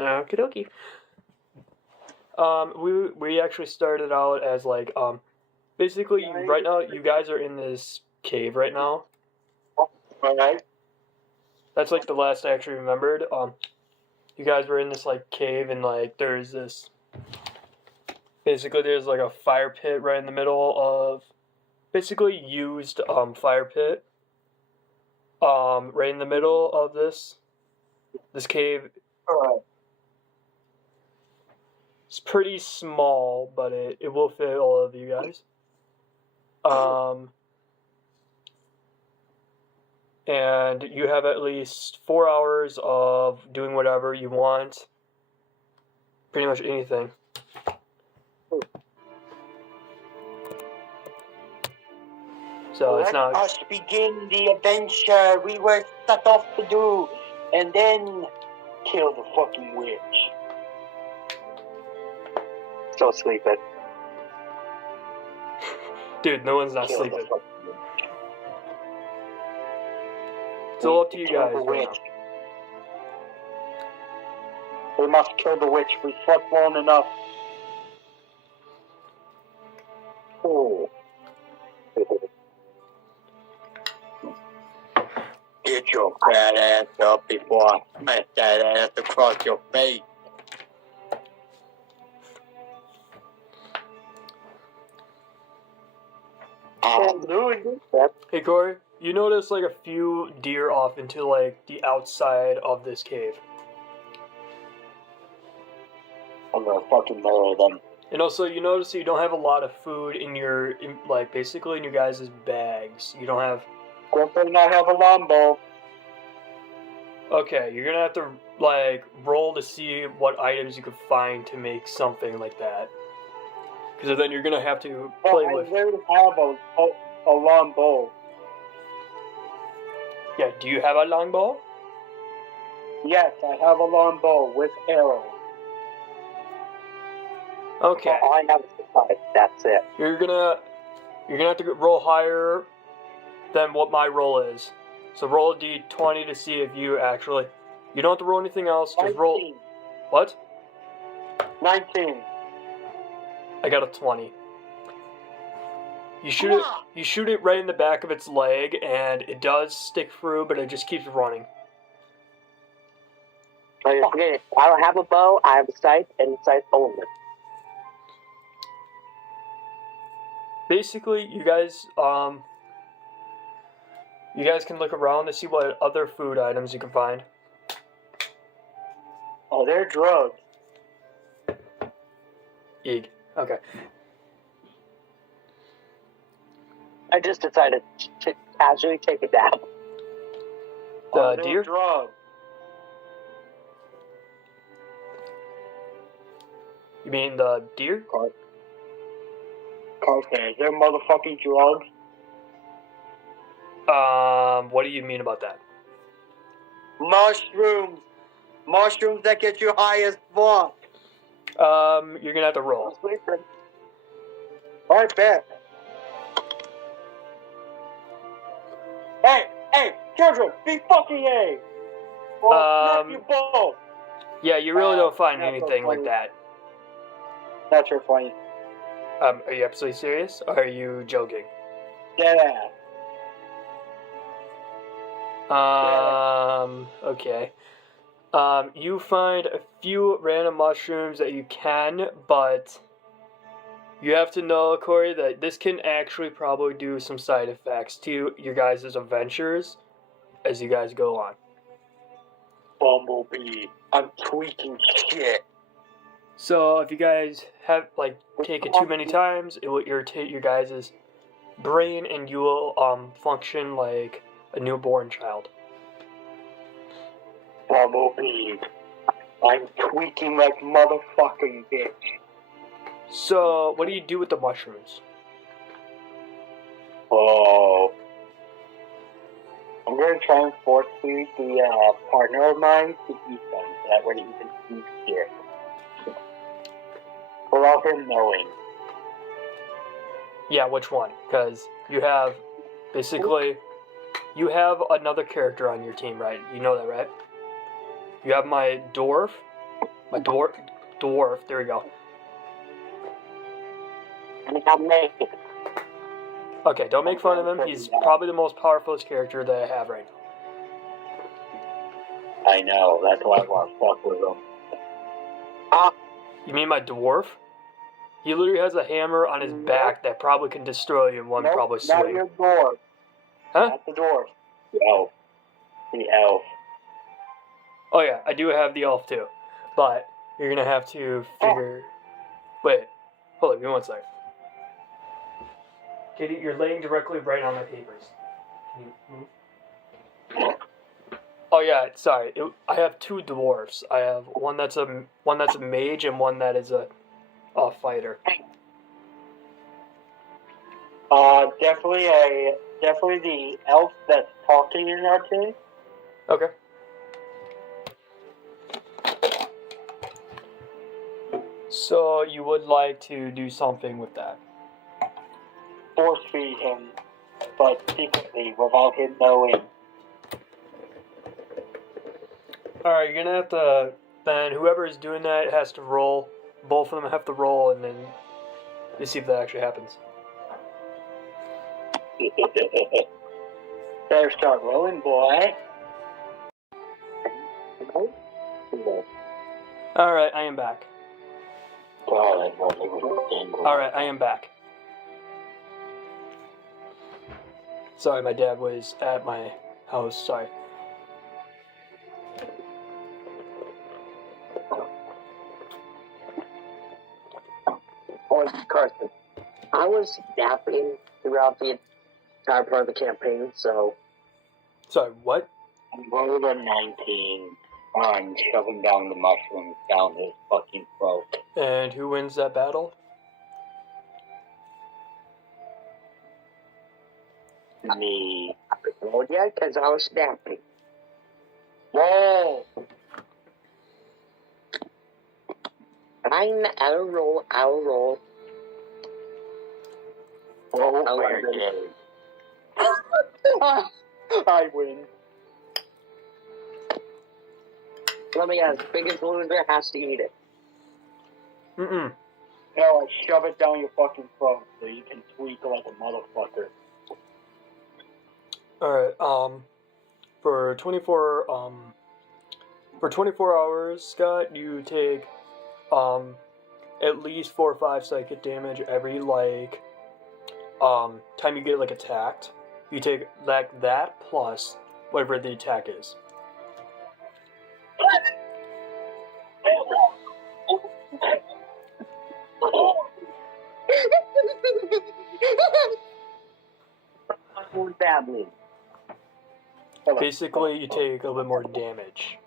Okie dokie. We actually started out as like basically right now you guys are in this cave right now. Alright. That's like the last I actually remembered. You guys were in this like cave and like there's this. Basically, there's like a fire pit right in the middle of, basically used fire pit. Right in the middle of this cave. Alright. It's pretty small, but it will fit all of you guys. And you have at least 4 hours of doing whatever you want. Pretty much anything. So it's not. Let us begin the adventure we were set off to do, and then kill the fucking witch. Still sleeping. Dude, no one's not Kill sleeping. the fucking witch. It's all up to you Kill guys the right witch. We must kill the witch. We slept long enough. Oh. Get your fat ass up before I smash that ass across your face. I'm doing it. Hey Corey, you notice like a few deer off into like the outside of this cave. I'm gonna fucking murder them. And also you notice you don't have a lot of food in your, like basically in your guys' bags. You don't have... Good thing I have a longbow. Okay, you're gonna have to like roll to see what items you could find to make something like that. Because then you're gonna have to play I with... already have a longbow. Yeah, do you have a longbow? Yes, I have a longbow with arrows. Okay. All I have is the pipe. That's it. You're gonna have to roll higher than what my roll is. So roll a d20 to see if you actually... You don't have to roll anything else, just 19. roll... What? 19. I got a 20. You shoot it right in the back of its leg, and it does stick through, but it just keeps running. Okay, I don't have a bow, I have a sight, and sight only. Basically, you guys can look around to see what other food items you can find. Oh, they're drugs. Eeg. Okay. I just decided to casually take a dab. They're Deer? drugs. You mean the deer? Okay, they're motherfucking drugs. What do you mean about that? Mushrooms. Mushrooms that get you high as fuck. You're gonna have to roll. I bet. Hey, children, be fucking A. Or smack you both. Yeah, you really don't find that's anything so like funny. that. That's your funny. Are you absolutely serious? Or are you joking? Dead ass. Okay. You find a few random mushrooms that you can, but you have to know, Corey, that this can actually probably do some side effects to your guys' adventures as you guys go on. Bumblebee. I'm tweaking shit. So if you guys have take it too many times, it will irritate your guys' brain, and you will function like a newborn child. Bumblebee. I'm tweaking like motherfucking bitch. So what do you do with the mushrooms? Oh. I'm going to try and force feed the partner of mine to eat them. That way he can eat here. Without him knowing. Yeah, which one? Because you have, basically, you have another character on your team, right? You know that, right? You have my dwarf, My dwarf. There we go. And I'm naked. Okay, don't make fun of him. He's probably the most powerful character that I have right now. I know, that's why I want to fuck with him. You mean my dwarf? He literally has a hammer on his back that probably can destroy you in one probably Not swing. your dwarf. Huh? Not the dwarf. The elf. The elf. Oh yeah, I do have the elf too. But you're gonna have to figure... Wait, hold on, give me 1 second. Katie, you're laying directly right on my papers. Can you move? Oh yeah, sorry. I have 2 dwarfs. I have one that's a mage and one that is a fighter. Definitely the elf that's talking in our team. Okay. So you would like to do something with that? Force feed him, but secretly without him knowing. Alright, you're gonna have to... Then whoever is doing that has to roll. Both of them have to roll, and then you see if that actually happens. Better start rolling, boy. Alright, I am back. Alright, I am back. Sorry, my dad was at my house, sorry. Oh, Carson, I was napping throughout the entire part of the campaign, so Sorry, what? Rolled a 19 on shoving down the mushrooms down his fucking throat. And who wins that battle? Me. oh yeah, because I was napping. Whoa! Fine, I'll roll. Roll Oh, for your game. I win. Let me guess, biggest loser has to eat it. Mm-mm. Hell, I shove it down your fucking throat so you can tweak like a motherfucker. Alright, for 24 hours, Scott, you take, at least 4 or 5 psychic damage every, time you get, attacked. You take, that plus whatever the attack is. What does that mean? Basically, you take a little bit more damage.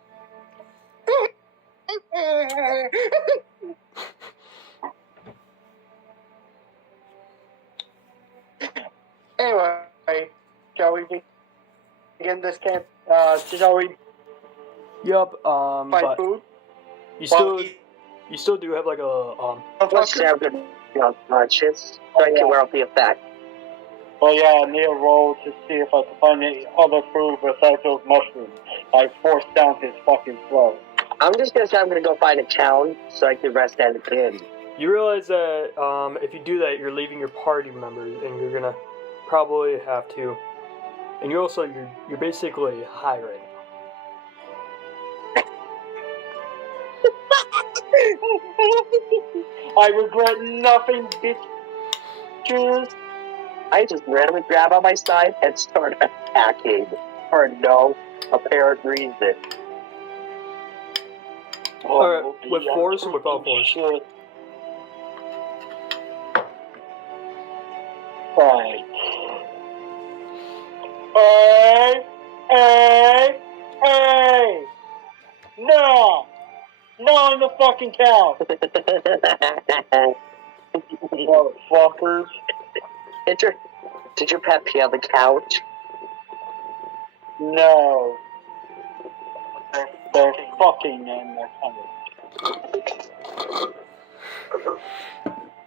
Anyway, shall we begin this camp? Shall we Yup, find but food? you still do have, Let's have good unconscious. So I can wear off the effect. Well, yeah, I need a roll to see if I can find any other food besides those mushrooms. I forced down his fucking throat. I'm just gonna say I'm gonna go find a town so I can rest at the inn. You realize that, if you do that, you're leaving your party members, and you're gonna probably have to, and you're basically high right now. I regret nothing, bitches. I just randomly grab on my side and start attacking for no apparent reason. Alright, with force or without force? Shit. Right. Hey! No! No on the fucking couch! Motherfuckers. Did your pet pee on the couch? No. They're fucking and they're coming.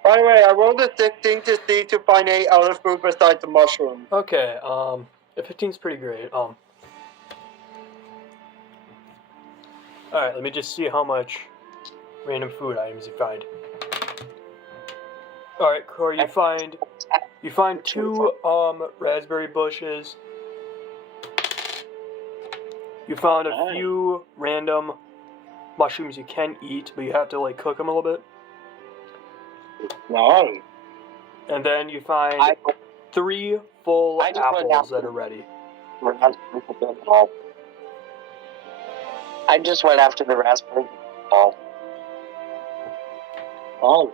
By the way, I rolled a 16 to see to find any other food besides the mushroom. Okay, the 15's pretty great. Alright, let me just see how much random food items you find. Alright, Corey, you find 2 raspberry bushes. You found a Nice. few random mushrooms you can eat, but you have to like cook them a little bit. Nice. And then you find 3 full I just went apples out- that are ready. I just went after the raspberry ball. Oh.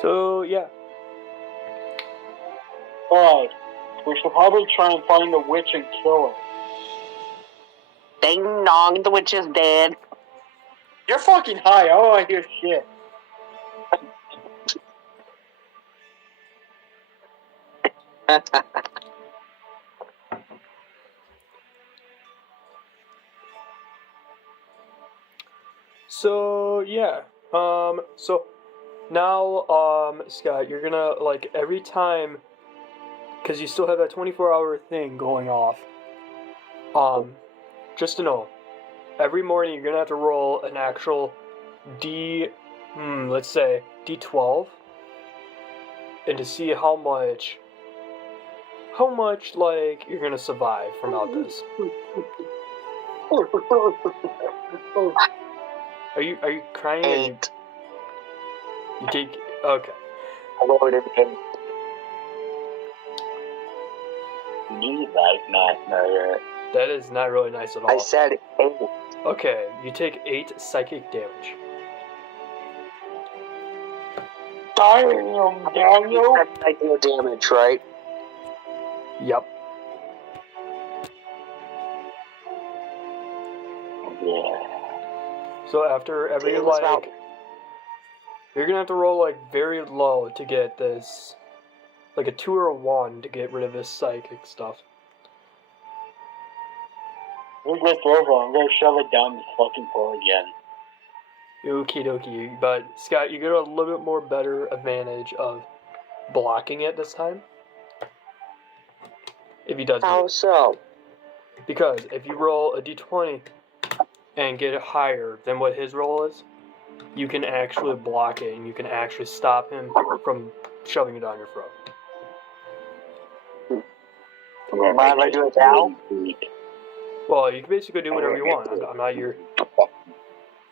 So yeah. Alright. We should probably try and find the witch and kill her. Ding dong, the witch is dead. You're fucking high. Oh, I hear shit. So yeah. So now Scott, you're gonna like every time, because you still have that 24-hour thing going off. Just to know, every morning you're gonna have to roll an actual let's say D12, and to see how much like you're gonna survive from out this. Are you crying? Or 8. you take okay. I rolled it in. Me, like, not murder. That is not really nice at all. I said 8. Okay, you take 8 psychic damage. Damn, Daniel. That's psycho damage, right? Yep. Yeah. So after every It was like, about- you're gonna have to roll like very low to get this, like a 2 or a 1 to get rid of this psychic stuff. We'll get over. I'm gonna shove it down this fucking pole again. Okie dokie. But Scott, you get a little bit more better advantage of blocking it this time. If he does How it. so? Because if you roll a d20 and get it higher than what his roll is, you can actually block it and you can actually stop him from shoving it down your throat. Mind if I do it now? Well, you can basically do whatever you want. I'm not your...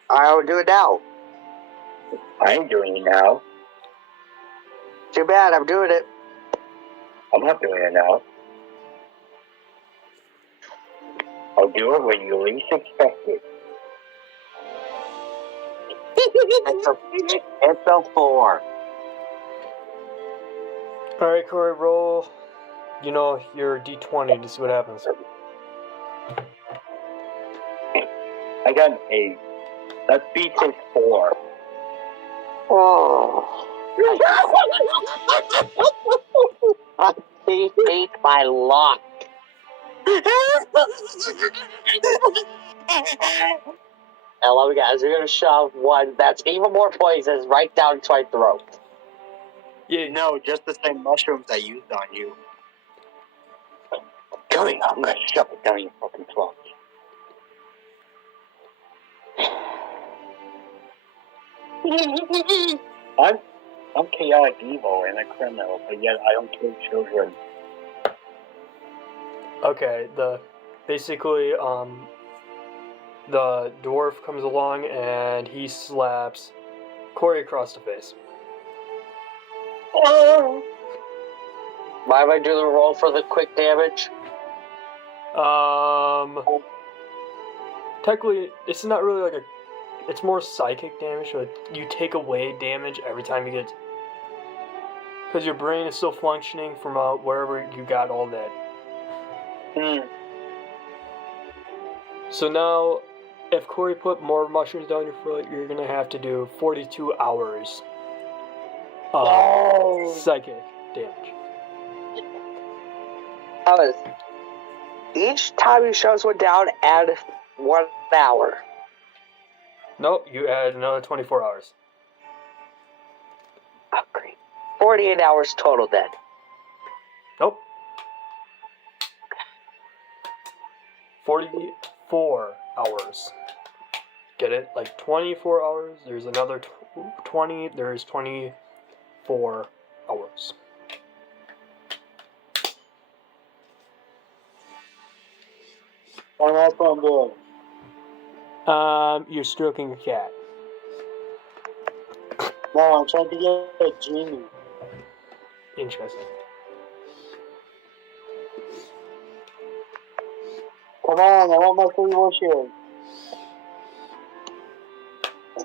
I'll do it now. I ain't doing it now. Too bad, I'm doing it. I'm not doing it now. I'll do it when you least expect it. It's a 4. Alright, Corey, roll, your d20 to see what happens. I got an 8. That beats his 4. Oh. I hate my luck. Hello, guys. We're gonna shove one that's even more poisonous right down into my throat. Yeah, No, just the same mushrooms I used on you. Going, I'm gonna shove it down your fucking throat. I'm chaotic evil and a criminal, but yet I don't kill children. okay, basically, the dwarf comes along and he slaps Corey across the face. Mind if I do the roll for the quick damage? Technically, it's not really like it's more psychic damage, so you take away damage every time you get, because your brain is still functioning from wherever you got all that. So now, if Corey put more mushrooms down your throat, you're gonna have to do 42 hours of psychic damage. How is each time he shoves one down, add 1 hour. Nope, you add another 24 hours. Oh, great. 48 hours total then. Nope. 44 hours. Get it? Like 24 hours, there's another 20, there's 24 hours. And that's what I'm doing. You're stroking your cat. No, I'm trying to get a genie. Interesting. Come on, I want my 3 wishes.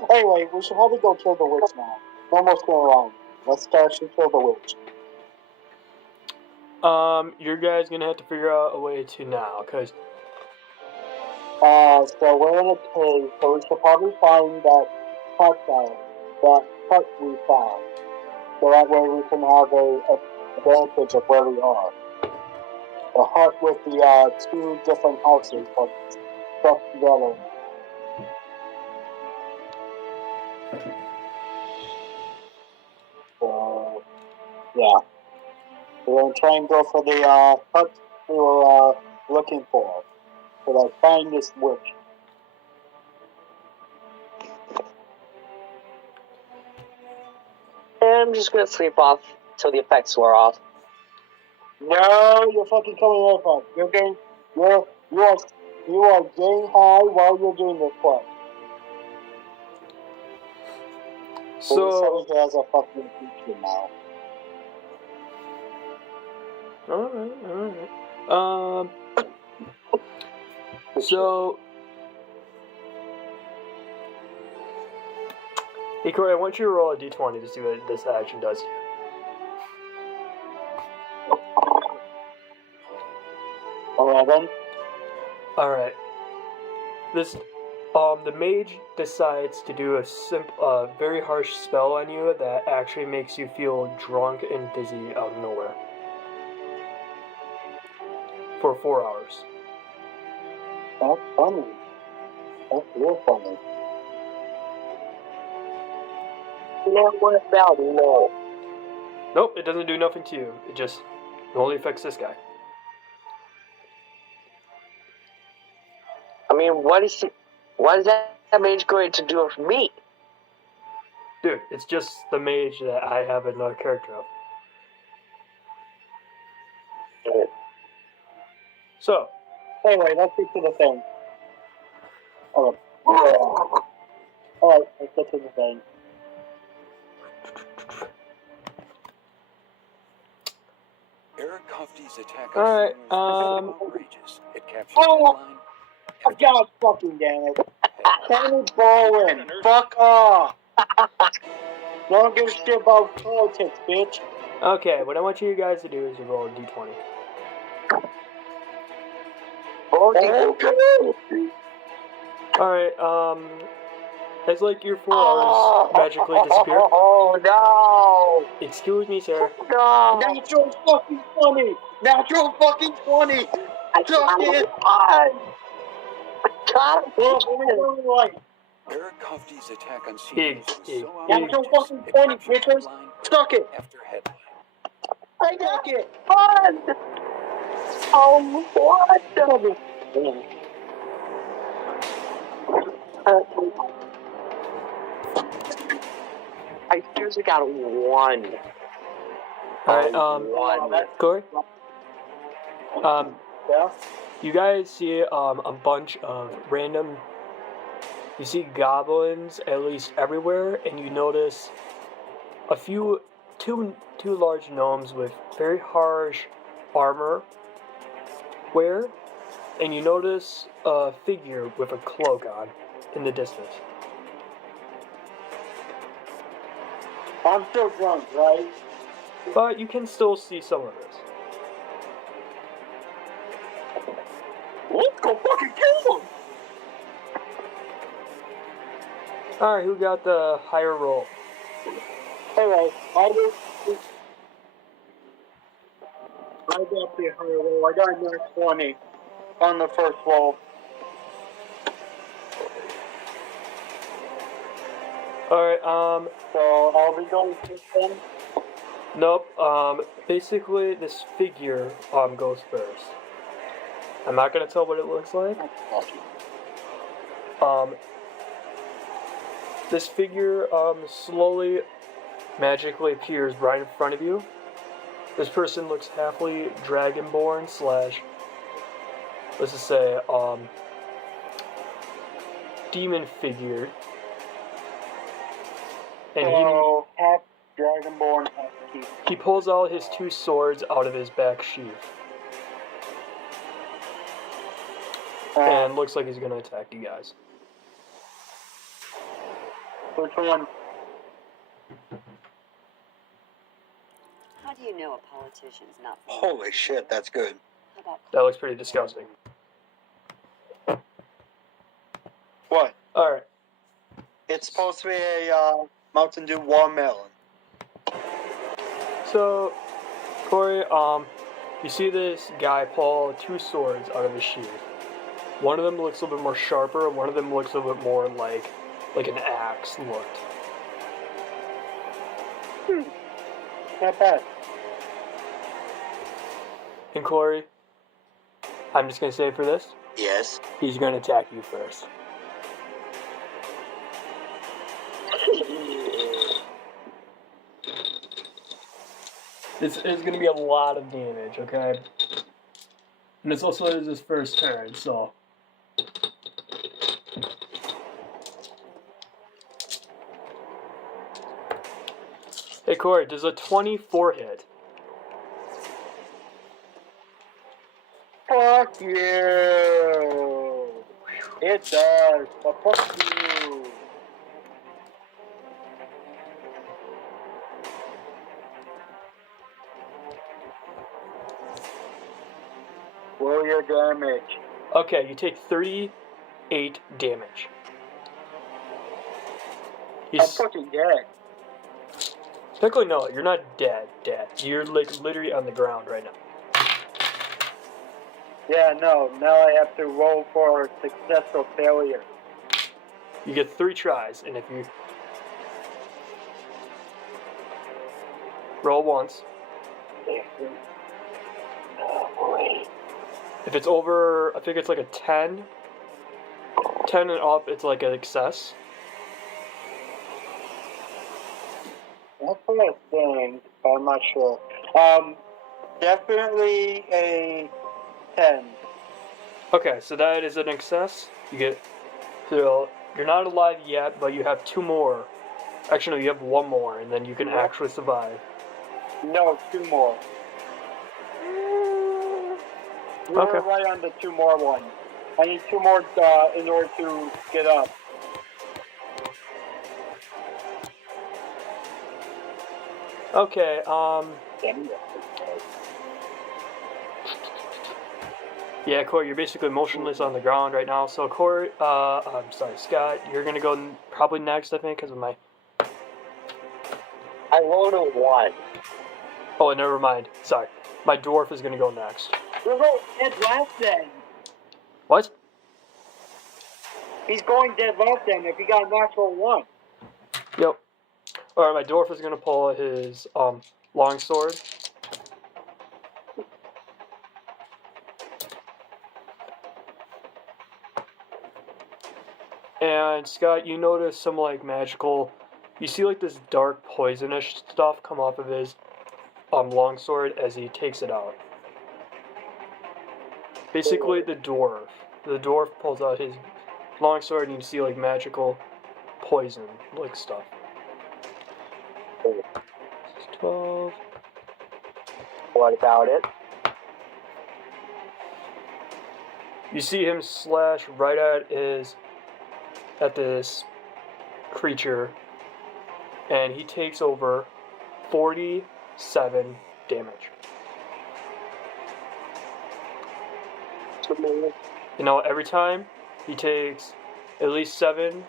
Anyway, we should probably go kill the witch now. No more screwing around. Let's actually kill the witch. You guys gonna have to figure out a way to now, cause So we're in a cave, so we should probably find that hut we found. So that way we can have a advantage of where we are. The hut with the 2 different houses, but stuck together. So, yeah. We're going to try and go for the hut we were looking for. So that find this witch. I'm just gonna sleep off till the effects wear off. No, you're fucking coming away from it. You're getting, you are getting high while you're doing this quest. so. he has a fucking feature now. Alright. So. Hey Corey, I want you to roll a d20 to see what this action does here. Then Alright. This the mage decides to do a very harsh spell on you that actually makes you feel drunk and dizzy out of nowhere. For 4 hours. that's funny. That's real funny. Now what about no? Nope, it doesn't do nothing to you. It only affects this guy. I mean, what is that mage going to do with me? Dude, it's just the mage that I have another character of. So, Anyway, let's get to the thing. Alright, let's get to the thing. Eric Hofty's attack Alright, on was outrageous. It captured Oh! the headline. God fucking damn it. Kenny Bowen, fuck off! Don't give a shit about politics, bitch. okay, what I want you guys to do is to roll a d20. Alright, as like your 4 hours magically disappear. Oh no! Excuse me, sir. No! Natural fucking 20! Natural fucking 20! I Suck it! I got Well, we're doing right. Eric Hofty's attack on Pig, seniors was pig, so pig. Natural outrageous. fucking It 20, captured bitches! headline Suck it! after headline. I got Suck it! fun! Oh, what? I seriously got 1. Alright, One. Corey? Yeah? You guys see a bunch of random. You see goblins at least everywhere, and you notice two large gnomes with very harsh armor wear, and you notice a figure with a cloak on in the distance. I'm still drunk, right? But you can still see some of this. Let's go fucking kill him! Alright, who got the higher roll? Anyway, I got the higher roll. I got a near 20 on the first roll. Alright, So I'll be going first then. nope, basically this figure, goes first. I'm not gonna tell what it looks like. This figure slowly, magically appears right in front of you. This person looks halfly dragonborn slash, let's just say, demon figure. And So, half Dragonborn, half Keith. he pulls out his two swords out of his back sheath and looks like he's gonna attack you guys. Which one? How do you know a politician's not from Holy shit, that's good. How about That looks pretty disgusting. What? Alright, It's supposed to be a Mountain Dew watermelon. so Corey, you see this guy pull two swords out of his sheath. One of them looks a little bit more sharper, and one of them looks a little bit more like an axe looked. Not bad. And Corey, I'm just gonna say for this, Yes. he's gonna attack you first. This is gonna be a lot of damage, okay? And it's also his first turn, so. Hey Corey, does a 24 hit? Fuck you! It does, but fuck you! Roll your damage. Okay, you take 38 damage. I'm He's fucking dead. technically no, you're not dead. You're like literally on the ground right now. Yeah, no, now I have to roll for success or failure. You get 3 tries, and if you roll once, if it's over, I think it's like a 10 and up, it's like an excess. That's what I think, but I'm not sure. Definitely a 10. Okay, so that is an excess. You get, so you're not alive yet, but you have 2 more. Actually, no, you have 1 more, and then you can actually survive. No, 2 more. We're Okay. right on the 2 more one. I need 2 more in order to get up. Okay, yeah, Corey, you're basically motionless on the ground right now. So Corey, I'm sorry, Scott, you're gonna go probably next, I think, because of my. I rolled a 1. Oh, never mind. Sorry, my dwarf is gonna go next. We'll go dead last then. What? He's going dead last then if he got a natural 1. Yep. All right, my dwarf is gonna pull his longsword. And Scott, you notice some like magical. You see like this dark poisonous stuff come off of his longsword as he takes it out. Basically, the dwarf pulls out his longsword, and you see like magical poison like stuff. 12. What about it? You see him slash right at this creature, and he takes over 47 damage. You know, every time he takes at least seven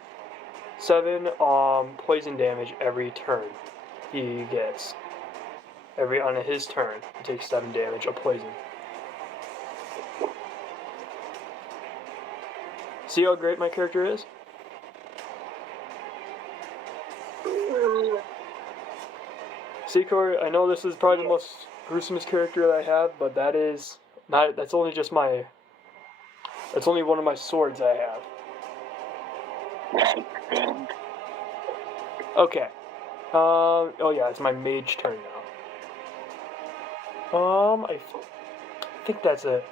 poison damage every turn he gets. On his turn, he takes 7 damage of poison. See how great my character is? See, Corey, I know this is probably the most gruesomest character that I have, but that's only just my That's only one of my swords I have. Okay. Oh yeah, it's my mage turn now. I think that's it.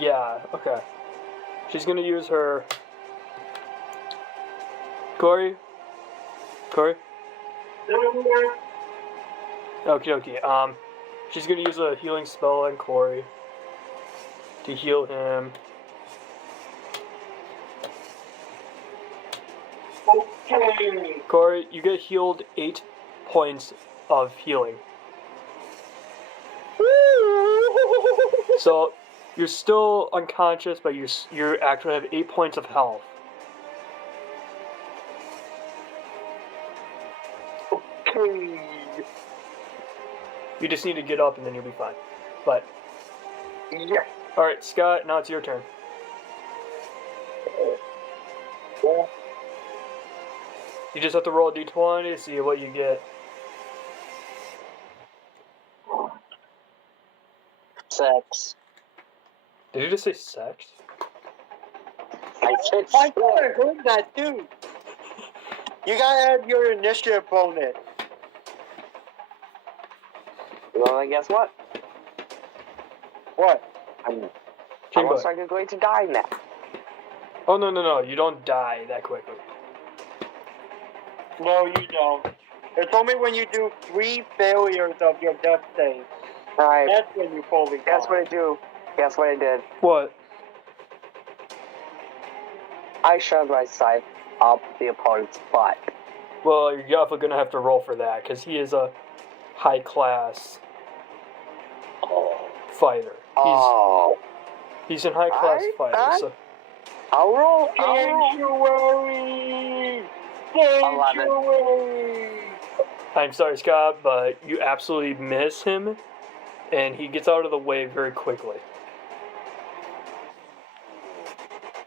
Yeah, okay. She's gonna use her... Corey? Okie dokie. She's gonna use a healing spell on Corey to heal him. Corey, you get healed 8 points of healing. So, you're still unconscious, but you actually have 8 points of health. You just need to get up and then you'll be fine. But, Yeah. alright, Scott, now it's your turn. You just have to roll a d20 to see what you get. 6. Did you just say sex? I said I 6. thought I heard that too. You gotta add your initiative bonus. Well, then guess what? What? I'm King almost Bud. like going to die now. Oh, no, you don't die that quickly. No, you don't. It's only when you do 3 failures of your death save. Alright, That's when you fully die. guess what I do? Guess what I did? What? I shoved my scythe up the opponent's butt. Well, you're definitely gonna have to roll for that, because he is a high-class fighter. Oh. He's a high-class fighter, so... I'll roll. Sanctuary! 11. Sanctuary! I'm sorry, Scott, but you absolutely miss him, and he gets out of the way very quickly.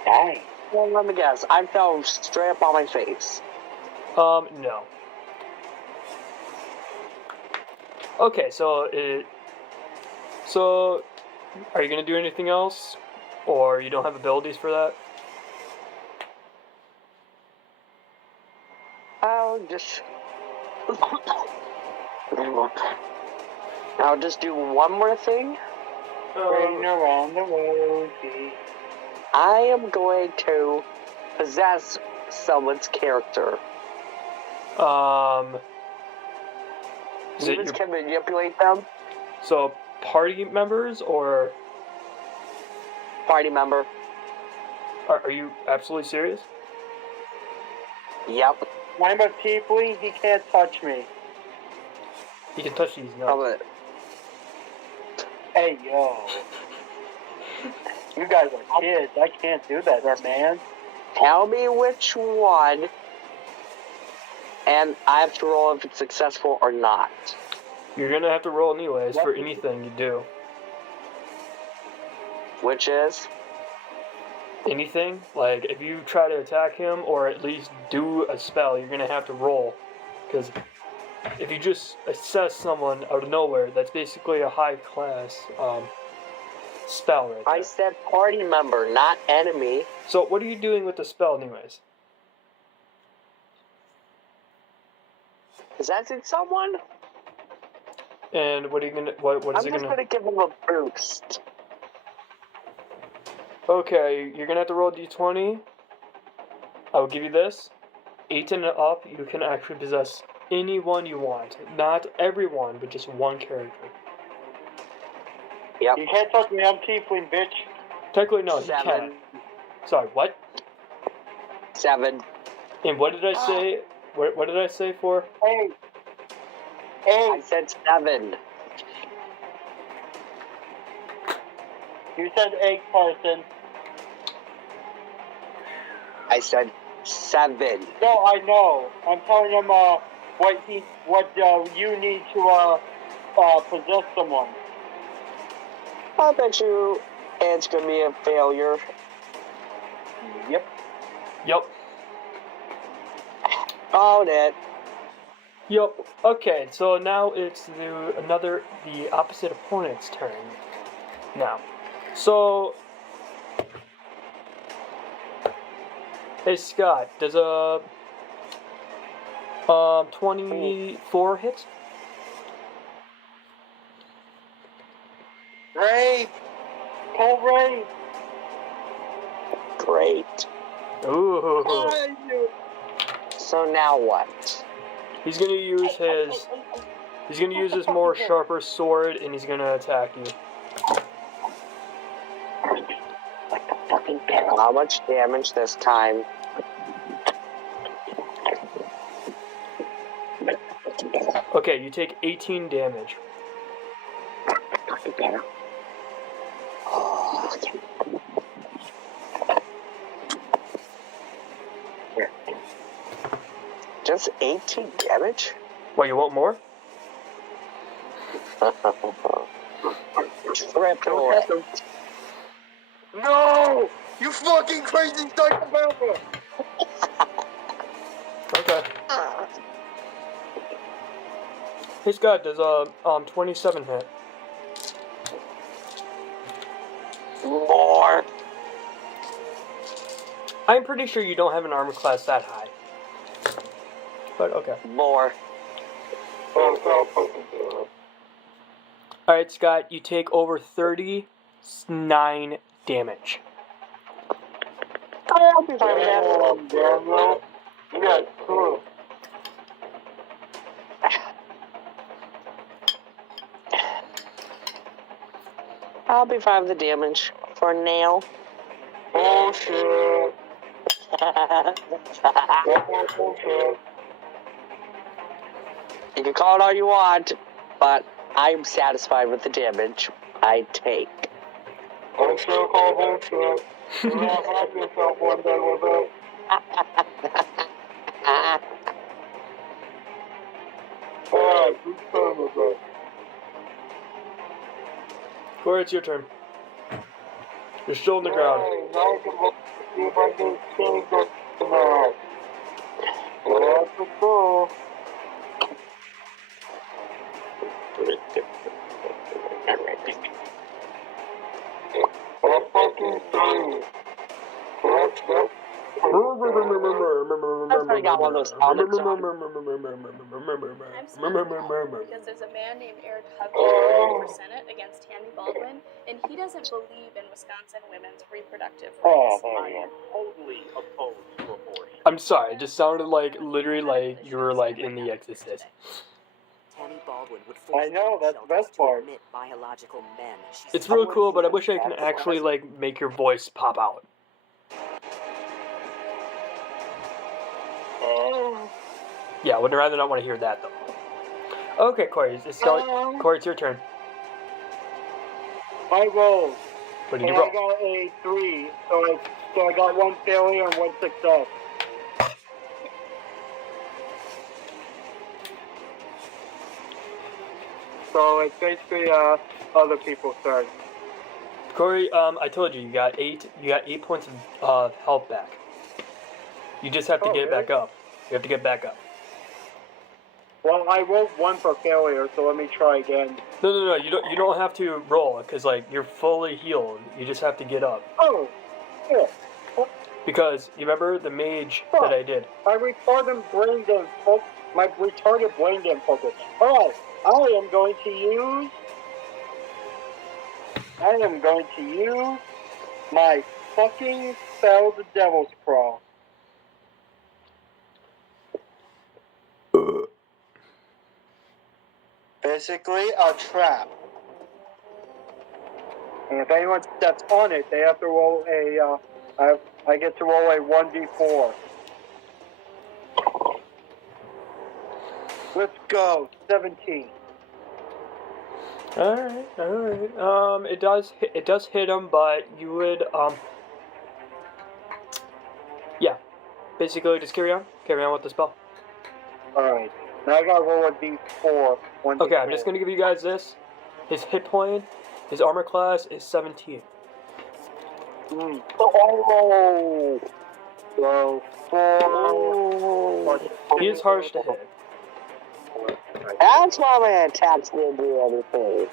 Dang. Well, let me guess. I fell straight up on my face. No. Okay, so are you gonna do anything else? Or you don't have abilities for that? I'll just do one more thing. Riding around the world. I am going to possess someone's character. Is it Humans your, can manipulate them. so party members, or Party member. are you absolutely serious? Yep. I'm a tiefling, he can't touch me. You can touch these How nuts. about Hey, yo. You guys are kids. I can't do that, man. tell me which one, and I have to roll if it's successful or not. You're gonna have to roll anyways for anything you do. Which is? Anything, like if you try to attack him or at least do a spell, you're gonna have to roll. Because if you just assess someone out of nowhere, that's basically a high class spell right there. I said party member, not enemy. So what are you doing with the spell anyways? Possessing someone? And what are you gonna what is I'm it just gonna gonna give him a boost. Okay, you're gonna have to roll a d20. I will give you this. 8 and up, you can actually possess anyone you want. Not everyone, but just one character. Yep. You can't touch me, I'm tiefling, bitch. Technically, no, you 7. can't. Sorry, what? 7. And what did I say? What did I say for? Hey. I Hey, said 7. you said 8, Carson. I said 7. No, I know. I'm telling him, what you need to, possess someone. I bet you it's gonna be a failure. Yep. Yep. Own it. Yep. Okay, so now it's the opposite opponent's turn. Now, so, hey Scott, does a 24 hit? Ray! Call Ray! Great. Ooh. I knew it. So now what? He's gonna use his. He's gonna use his more sharper sword, and he's gonna attack you. Like the fucking barrel. How much damage this time? Okay, you take 18 damage. Fucking barrel. Oh, yeah. Here. Just 18 damage? What, you want more? Triple it. No! You fucking crazy psychopath! Okay. Hey Scott, does a 27 hit? More. I'm pretty sure you don't have an armor class that high. But okay. More. Alright, Scott, you take over 39 damage. I'll be fine with that. Daniel. You got two. I'll be fine with the damage for now. Bullshit. Bullshit. You can call it all you want, but I'm satisfied with the damage I take. I'm still call bullshit. You don't have yourself one day with it. Alright, whose turn is it? Corey, it's your turn. You're still on the ground. Alright, now I can look to see if I can change it now. Let's go. I'll fucking see. Let's go. I got one of those helmets on. I'm scared because there's a man named Eric Hovey for Senate against Tammy Baldwin, and he doesn't believe in Wisconsin women's reproductive rights. Totally opposed to abortion. I'm sorry, it just sounded like, literally like you were like in The Exorcist. Tammy Baldwin would I know, that's the best part. admit biological men. It's real cool, but I wish I can actually like make your voice pop out. Yeah, I would rather not want to hear that though. Okay, Corey, Corey, it's your turn. I rolled. What did And you I roll? got a 3, so I got one failure and one success. So it's basically other people's turn. Corey, I told you, you got 8 points of health back. You just have to get it back up. You have to get back up. Well, I rolled 1 for failure, so let me try again. No, you don't have to roll, because like you're fully healed. You just have to get up. Oh, yeah. Because you remember the mage that I did. My retarded brain didn't focus. My retarded brain didn't focus. Alright, I am going to use my fucking spell, the Devil's Crawl. Basically, a trap. And if anyone steps on it, they have to roll a, I get to roll a 1d4. Let's go, 17. All right. It does hit him, but you would yeah. Basically, just carry on with the spell. Alright, now I gotta roll a d4. Okay, I'm just gonna give you guys this. His hit point, his armor class is 17. Oh! So, 4. He is harsh to hit. That's why my attacks didn't do anything.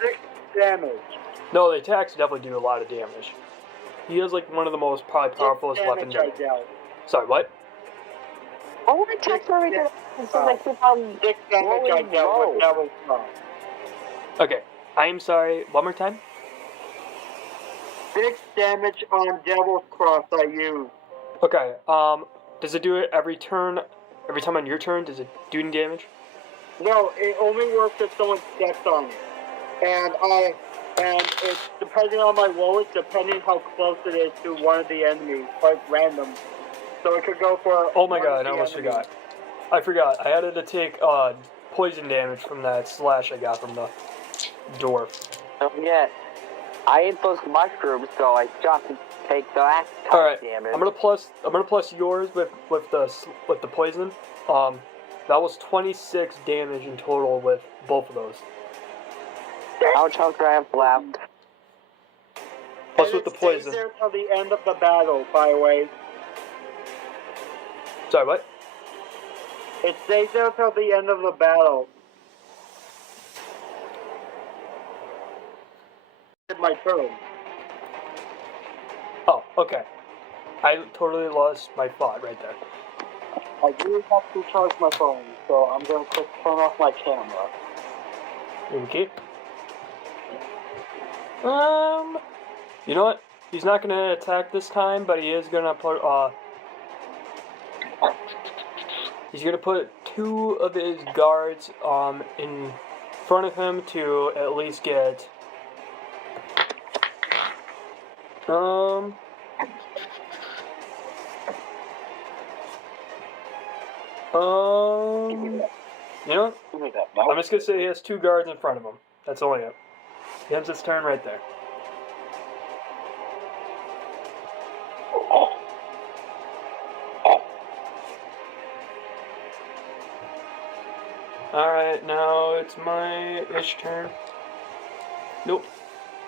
damage. No, the attacks definitely do a lot of damage. He is like one of the most probably powerful weapons. I doubt. Sorry, what? I want to touch everything. So I keep on 6 damage I dealt with Devil's Cross. Okay, I am sorry. One more time. 6 damage on Devil's Cross I used. Okay. Does it do it every turn? Every time on your turn, does it do any damage? No, it only works if someone steps on it. And it's depending on my roll, it's depending how close it is to one of the enemies, like random. So it could go for. Oh my god, I almost forgot. I forgot. I had to take poison damage from that slash I got from the dwarf. Don't forget, I ate those mushrooms, so I just take that All right, damage. I'm gonna plus yours with the poison. That was 26 damage in total with both of those. How much health do I have left? Plus And with the it stays poison. there till the end of the battle, by the way. Sorry, what? It stays there till the end of the battle. It's my turn. Oh, okay. I totally lost my thought right there. I do have to charge my phone, so I'm going to quick turn off my camera. Okay. You know what? He's not gonna attack this time, but he is gonna put he's gonna put 2 of his guards in front of him to at least get you know what? Give me that now. I'm just gonna say he has 2 guards in front of him. That's only it. He ends his turn right there. Alright, now it's my ish turn. Nope.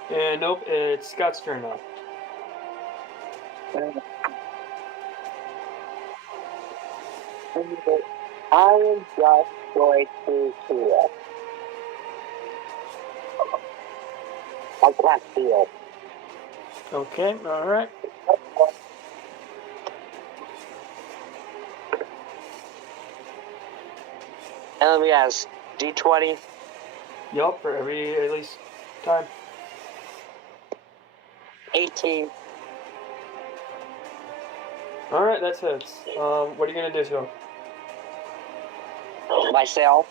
And nope, it's Scott's turn now. I am just going to heal. I can't heal. Okay, alright. And let me ask, D20? Yup, for every at least time. 18. Alright, that's it. What are you gonna do to him? Myself.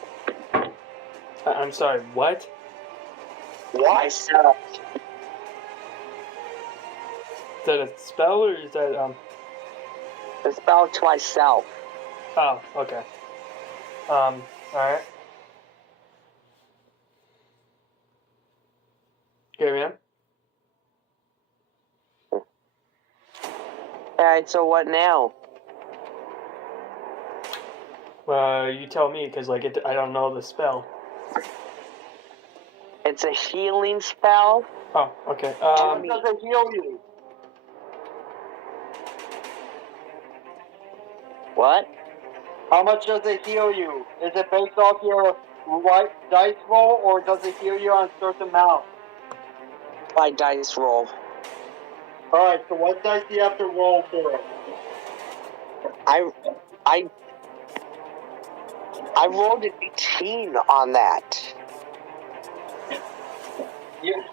I'm sorry, what? Myself. Is that a spell or is that The spell to myself. Oh, okay. Alright. Carry on. Alright, so what now? Well, you tell me, because, like, I don't know the spell. It's a healing spell. Oh, okay. How does it heal you? What? How much does it heal you? Is it based off your right dice roll, or does it heal you on a certain amount? My dice roll. Alright, so what dice do you have to roll for it? I rolled an 18 on that. Yeah.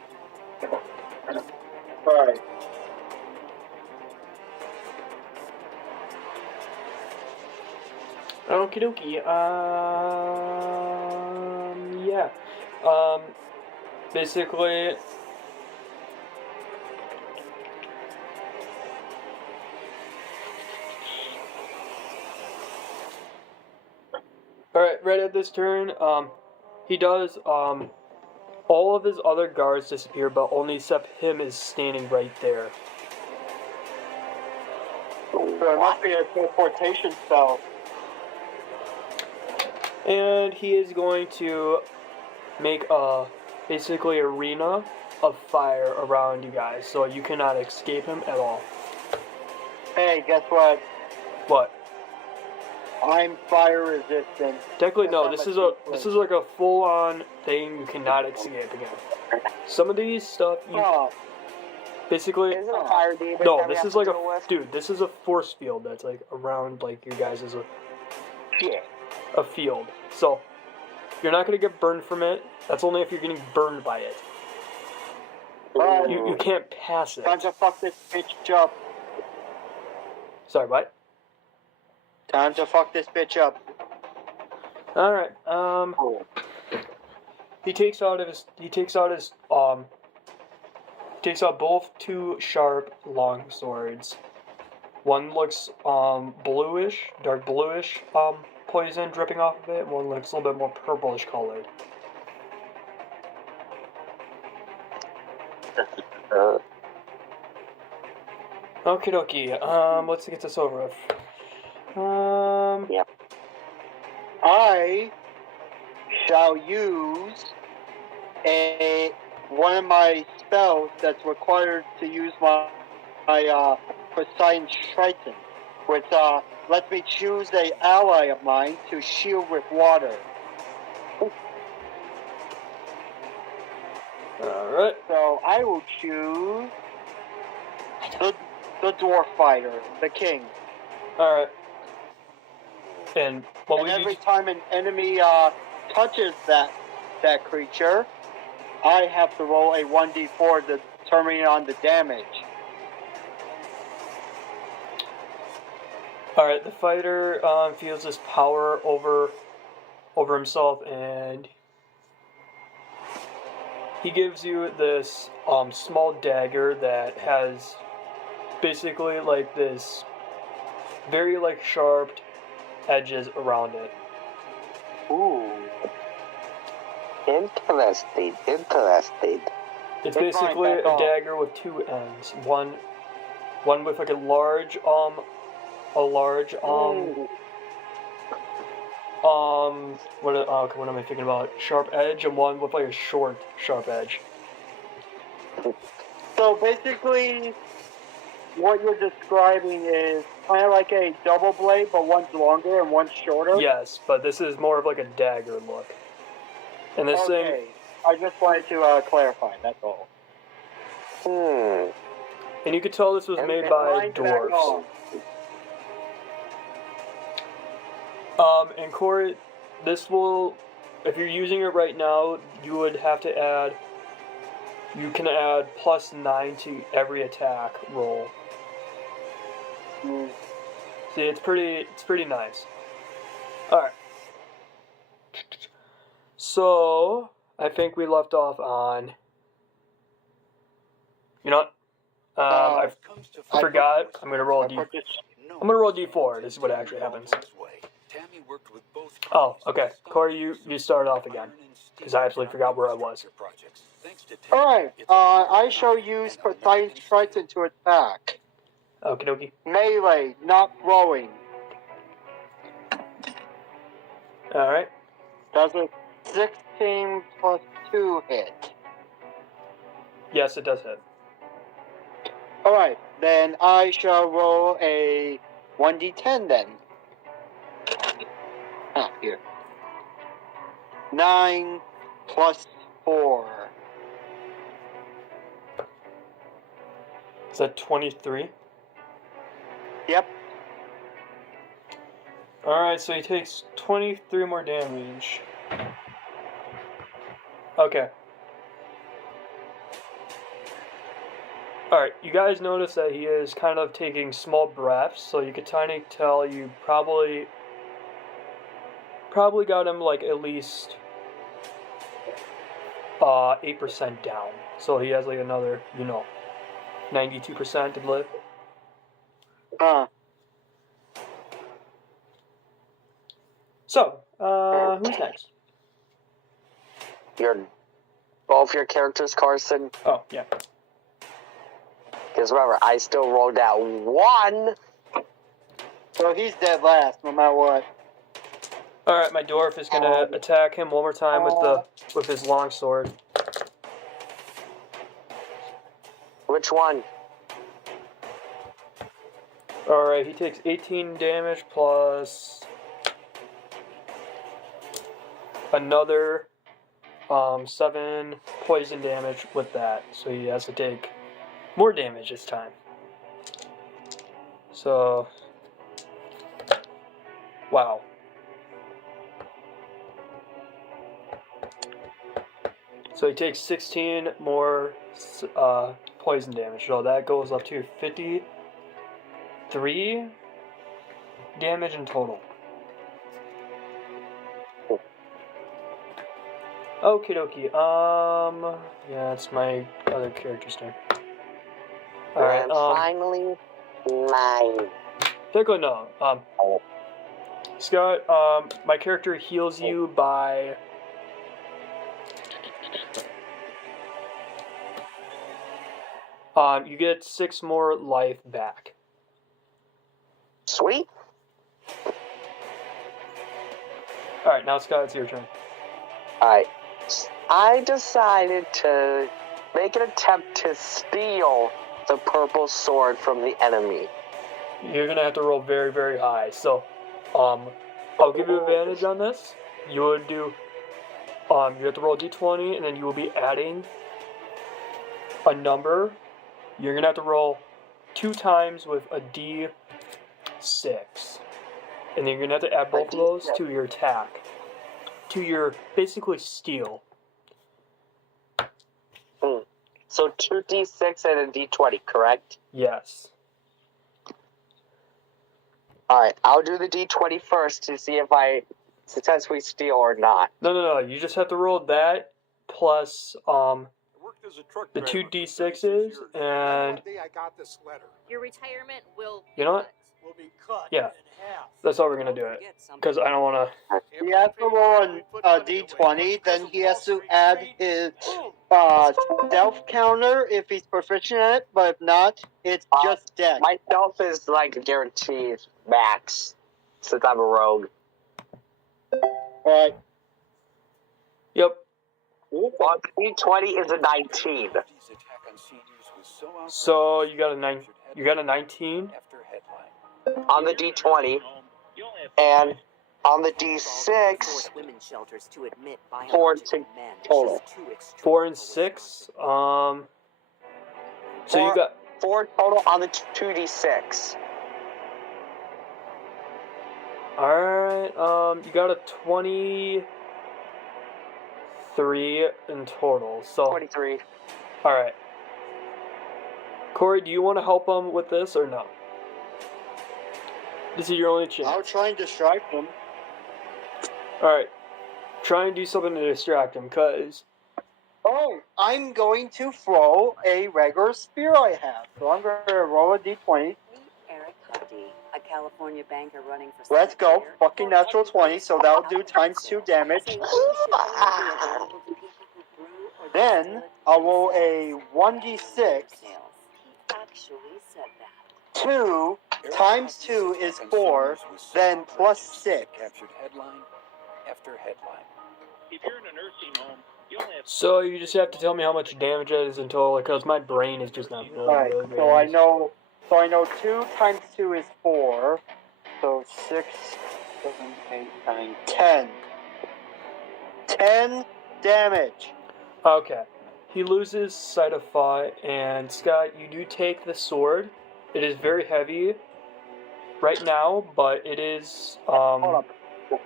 Alright. Okie dokie. Yeah. Basically. Alright, right at this turn, he does, all of his other guards disappear, but only except him is standing right there. So it must be a teleportation spell. And he is going to make a, basically, arena of fire around you guys, so you cannot escape him at all. Hey, guess what? What? I'm fire resistant. Technically, no. This is like a full-on thing. You cannot escape again. Some of these stuff, basically... Is it a fire demon? No, that we this have is to like deal with? Dude, this is a force field that's like around like you guys is a field. So, you're not gonna get burned from it. That's only if you're getting burned by it. You can't pass it. Time to fuck this bitch up. Sorry, what? Time to fuck this bitch up. Alright, he takes out both two sharp long swords. One looks bluish, dark bluish poison dripping off of it. One looks a little bit more purplish colored. Okie dokie. Let's get this over with. I shall use one of my spells that's required to use my Poseidon Triton, which lets me choose a ally of mine to shield with water. Alright. So I will choose the dwarf fighter, the king. Alright. And what And would every you... time an enemy touches that creature, I have to roll a 1d4 determining on the damage. Alright, the fighter feels this power over himself, and he gives you this small dagger that has basically like this very like sharp edges around it. Ooh. Interesting. It's basically a dagger with two ends. One with like a large what am I thinking about? Sharp edge, and one with like a short sharp edge. So basically, what you're describing is kind of like a double blade, but one's longer and one's shorter? Yes, but this is more of like a dagger look. And this thing... Okay, I just wanted to clarify, that's all. And you could tell this was made by dwarves. And Corey, this will... If you're using it right now, you would have to add... You can add +9 to every attack roll. See, it's pretty nice. Alright. So, I think we left off on... You know what? I forgot. I'm gonna roll a D. I'm gonna roll a D4. This is what actually happens. Oh, okay. Corey, you start off again. Because I absolutely forgot where I was. Alright, I shall use Poseidon's Triton to attack. Okie dokie. Melee, not throwing. Alright. Does a 16 plus 2 hit? Yes, it does hit. Alright, then I shall roll a 1d10 then. Here. 9 plus 4. Is that 23? Yep. Alright, so he takes 23 more damage. Okay. Alright, you guys notice that he is kind of taking small breaths, so you could kind of tell you probably got him like at least 8% down. So he has like another, 92% to live. So, who's next? Both your characters, Carson. Oh, yeah. Because remember, I still rolled out 1. So he's dead last, no matter what. Alright, my dwarf is gonna attack him one more time with his long sword. Which one? Alright, he takes 18 damage plus another 7 poison damage with that, so he has to take more damage this time. So, wow. So he takes 16 more poison damage, so that goes up to 53 damage in total. Okie dokie, yeah, it's my other character's turn. Alright, finally, mine. technically no, Scott, my character heals you by... you get 6 more life back. Sweet. Alright, now Scott, it's your turn. Alright. I decided to make an attempt to steal the purple sword from the enemy. You're gonna have to roll very, very high. So, I'll give you advantage on this. You would do, you have to roll a d20, and then you will be adding a number. You're gonna have to roll 2 times with a d6, and then you're gonna have to add both of those to your attack, to your basically steal. So 2d6 and a d20, correct? Yes. Alright, I'll do the d20 first to see if I successfully steal or not. No. You just have to roll that plus Worked as a truck the driver 2 for 36 d6s, years. and One day I got this letter. Your retirement will. you know what? Will be cut Yeah. in half. That's how we're gonna do it. Because I don't wanna. He has to roll a d20, then he has to add his stealth counter if he's proficient at it, but if not, it's just dead. My stealth is like guaranteed max, since I'm a rogue. Alright. Yep. Well, d20 is a 19. Humpty's attack on seniors was so So you got a 9. You got a 19. after headline. On the d20, and on the d6, Force women's shelters to admit 4 biological men. It's total. just too extreme 4 and for 6. responsibility. So you got 4 total on the 2d6. alright. You got a 23 in total. So 23. alright. Corey, do you want to help him with this or no? This is your only chance. I'll try and distract him. Alright. Try and do something to distract him, cause Oh, I'm going to throw a regular spear I have. So I'm going to roll a d20. Meet Eric Huddy, a California banker running for Let's Senate go. here. Fucking natural 20, so that'll do times 2 damage. Say leadership only be available to people who brew or Then distill it I'll roll a themselves. 1d6. He actually said that. 2 times 2 is 4, then plus 6. Captured headline after headline. If you're in a nursing home, you only have so you just have to tell me how much damage it is in total, because my brain is just not really, Alright, really so I know 2 times 2 is 4. So 6, 7, 8, 9, 10. 10 damage. Okay. He loses sight of thought, and Scott, you do take the sword. It is very heavy right now, but it is Hold up.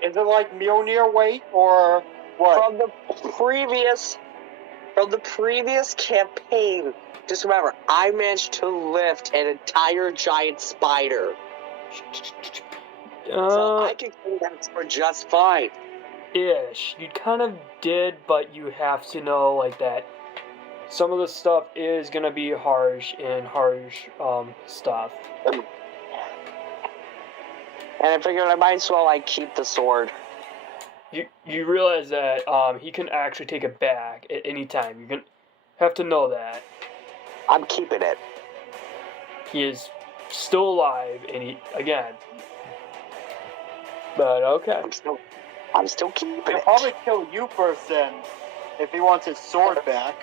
Is it like Mjolnir weight or what? From the previous campaign, just remember, I managed to lift an entire giant spider. So I can do that for just fine. ish. You kind of did, but you have to know like that. Some of the stuff is gonna be harsh stuff. And I figured I might as well like keep the sword. You realize that he can actually take it back at any time. You're gonna have to know that I'm keeping it. he is still alive, and he again. But okay. I'm still keeping He'll it. probably kill you first then, if he wants his sword back.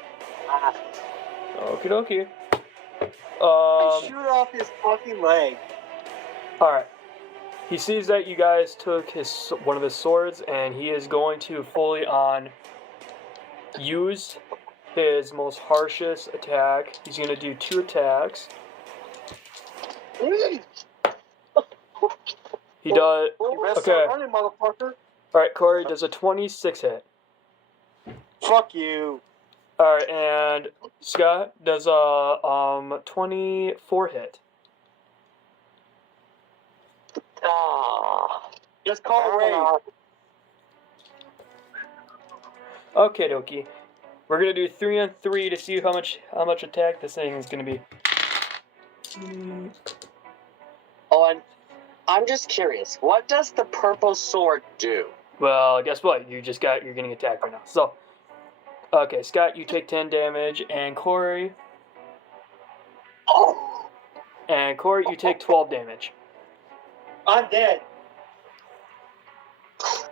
Okie dokie. Shoot off his fucking leg. Alright. He sees that you guys took one of his swords, and he is going to fully on use his most harshest attack. He's gonna do 2 attacks. He does. You best Okay. start running, motherfucker. Alright, Corey does a 26 hit. Fuck you. Alright, and Scott does a 24 hit. Ah. Just call Ray. Okay, dokie. We're gonna do 3 on 3 to see how much attack this thing is gonna be. Oh, and I'm just curious. What does the purple sword do? Well, guess what? You're getting attacked right now. So, okay, Scott, you take 10 damage, and Corey, Oh. you take 12 damage. I'm dead.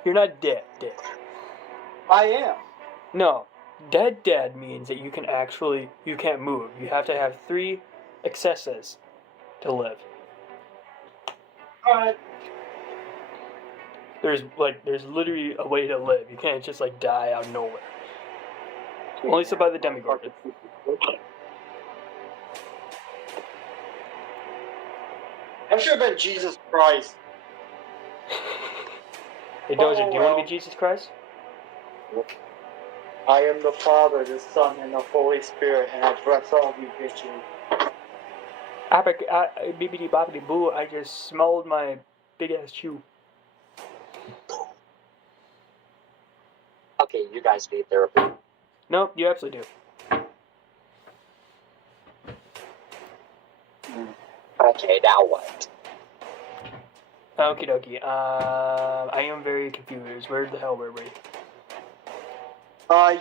You're not dead. I am. No, dead means that you can't move. You have to have 3 excesses to live. Alright. There's literally a way to live. You can't just die out of nowhere. Only so by the Demigorgon. I should have been Jesus Christ. Hey Doja, do you want to be Jesus Christ? I am the Father, the Son, and the Holy Spirit, and I bless all of you bitches. Bibbidi bobbidi boo, I just smelled my big ass chew. Okay, you guys need therapy. No, you absolutely do. Okay, now what? Okie dokie. I am very confused. Where the hell were we?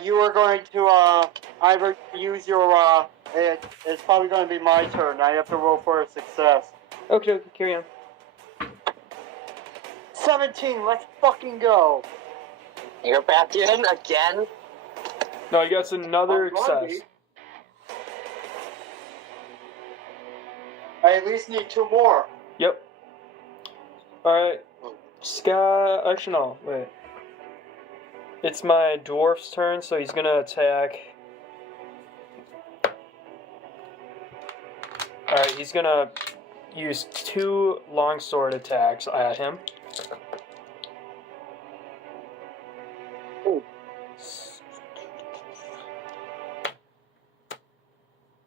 You are going to, either use your, it's probably going to be my turn. I have to roll for a success. Okie dokie, carry on. 17, let's fucking go. You're back in again? No, you got another I'm gonna excess. be. I at least need 2 more. Yep. Alright. Scott. Actually, no. Wait. It's my dwarf's turn, so he's gonna attack. Alright, he's gonna use 2 longsword attacks at him.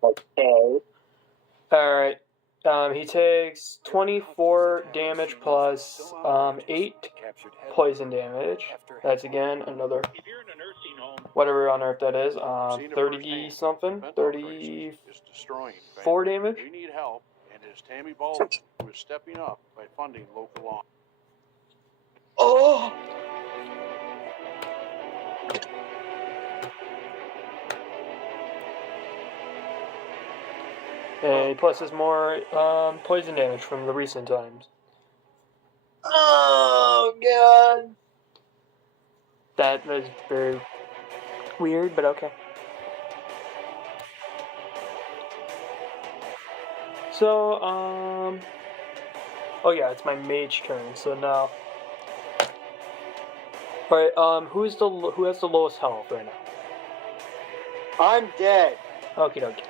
Okay. Alright. He takes 24 damage plus 8 poison damage. That's again another If you're in a nursing home, whatever on earth that is. seen it 30 firsthand. something, Mental crisis 34 is destroying families. damage. We need help, and it is Tammy Baldwin who is stepping up by funding local law. Oh! And he pluses more poison damage from the recent times. Oh, God. That was very weird, but okay. So, oh yeah, it's my mage turn. So now, all right. Who has the lowest health right now? I'm dead. Okie dokie.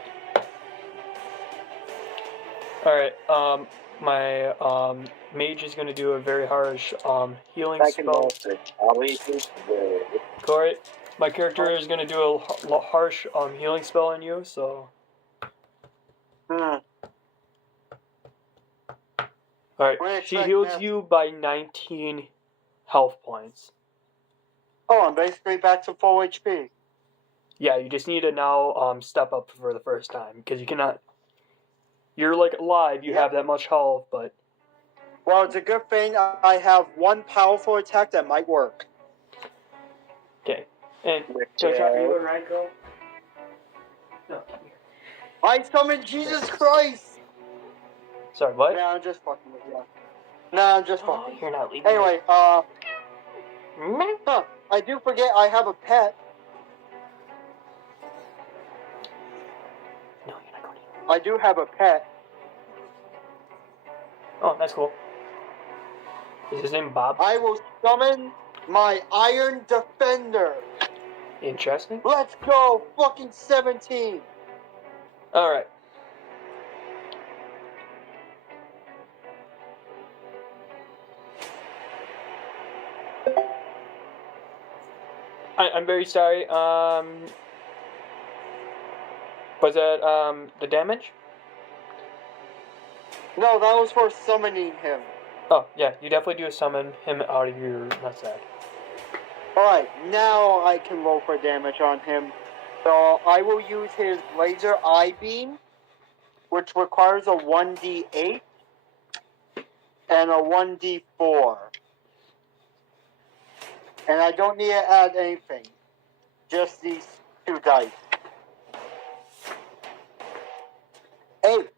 All right. My mage is gonna do a very harsh healing spell. Corey, my character is gonna do a harsh healing spell on you. So, Hmm. all right. Wait, She check heals that. you by 19 health points. Oh, I'm basically back to full HP. Yeah, you just need to now step up for the first time because you cannot. You're like alive. You Yep. have that much health, but Well, it's a good thing I have one powerful attack that might work. okay. And are you alright, girl? No. I summoned Jesus Christ! Sorry, what? Nah, I'm just fucking with you. Nah, I'm just Oh, fucking. you're not leaving. Anyway, I do forget I have a pet. No, you're not going. I do have a pet. Oh, that's cool. Is his name Bob? I will summon my Iron Defender. Interesting. Let's go! Fucking 17! Alright. I'm very sorry. Was that the damage? No, that was for summoning him. Oh yeah, you definitely do summon him out of your nutsack. Alright, now I can roll for damage on him. So I will use his laser eye beam, which requires a 1d8 and a 1d4. And I don't need to add anything. Just these 2 dice. 8.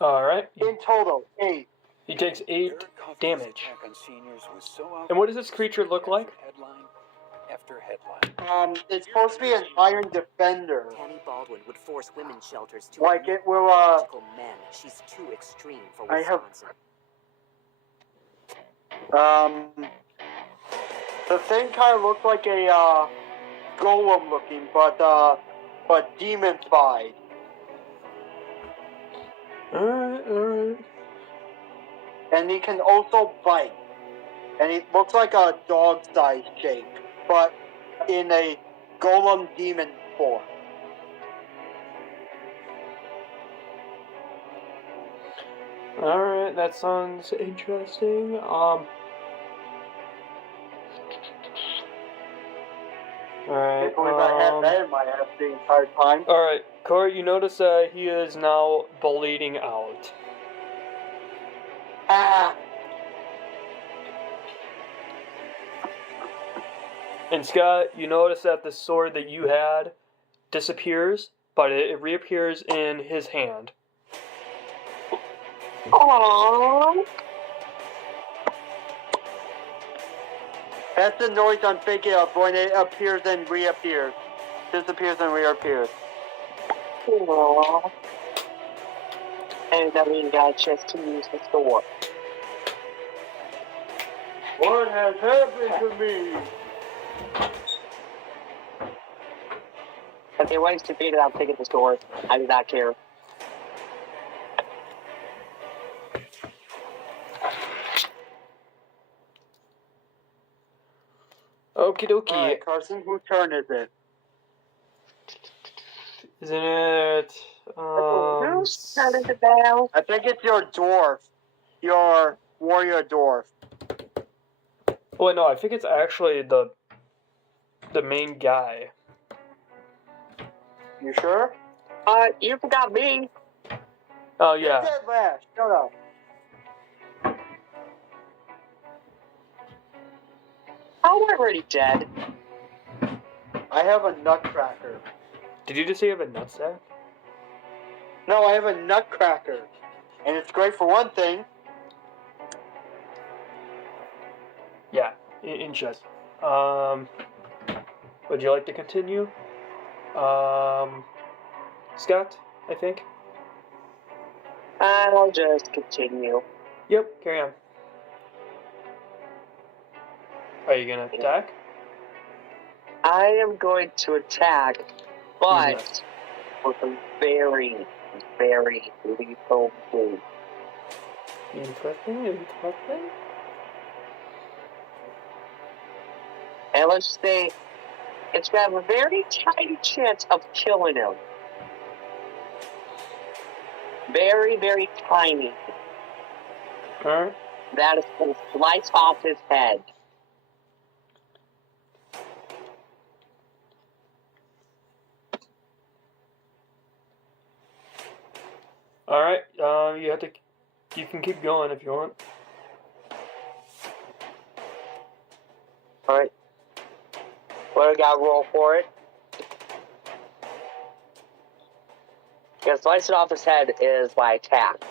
Alright. In total, 8. He takes 8 Eric Huffman's damage. attack on seniors was so And what does this creature look like? Headline after headline. It's supposed to be an iron defender. Tammy Baldwin would force women's shelters to Like admit it will, biological men. She's too extreme for I have- Wisconsin. The thing kind of looks like a, golem looking, but demonified. Alright. And he can also bite. And he looks like a dog-sized shape, but in a golem demon form. Alright, that sounds interesting. Alright, I believe I had that in my ass the entire time. Alright, Corey, you notice he is now bleeding out. Ah! And Scott, you notice that the sword that you had disappears, but it reappears in his hand. Aww. That's the noise I'm thinking of when it appears and reappears. Disappears and reappears. Aww. And I mean, got a chance to use the sword. What has happened to me? If they want to beat it, I'm taking the sword. I do not care. Okie dokie. Alright, Carson, whose turn is it? Isn't it? Whose turn is it now? I think it's your dwarf. Your warrior dwarf. Oh, wait, no, I think it's actually the main guy. You sure? You forgot me. Oh, You're yeah. dead last. Shut up. Oh, we're already dead. I have a nutcracker. Did you just say you have a nutsack? No, I have a nutcracker. And it's great for one thing. Yeah, interesting. Would you like to continue? Scott, I think? I'll just continue. Yep, carry on. Are you gonna attack? I am going to attack, but with a very, very lethal move. Interesting. And let's say it's got a very tiny chance of killing him. Very, very tiny. Alright. That is going to slice off his head. Alright, you can keep going if you want. Alright. What do I got to roll for it? Yeah, slicing off his head is my attack.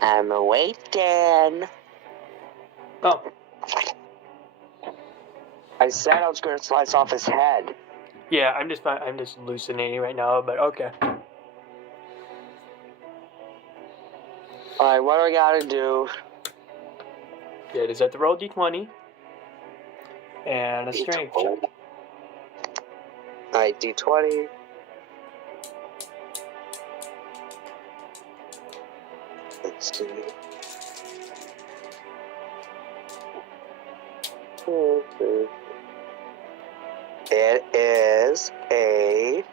I'm waiting. Oh, I I said I was going to slice off his head. Yeah, I'm just hallucinating right now, but okay. Alright, what do I gotta do? Yeah, just have to roll d20 and a strength check. Alright, d20. Let's see. It is a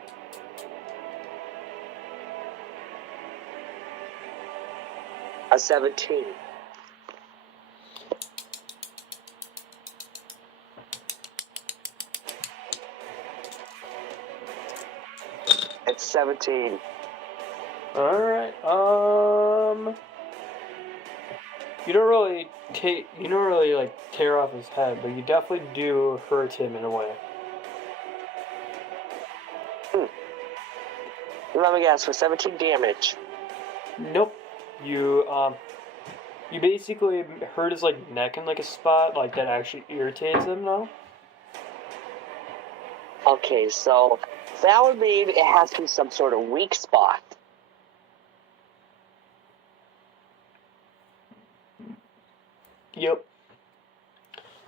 17. It's 17. Alright, you don't really tear off his head, but you definitely do hurt him in a way. Let me guess, for 17 damage. Nope. You basically hurt his like neck in like a spot like that actually irritates him now. Okay, so that would mean it has to be some sort of weak spot. Yep.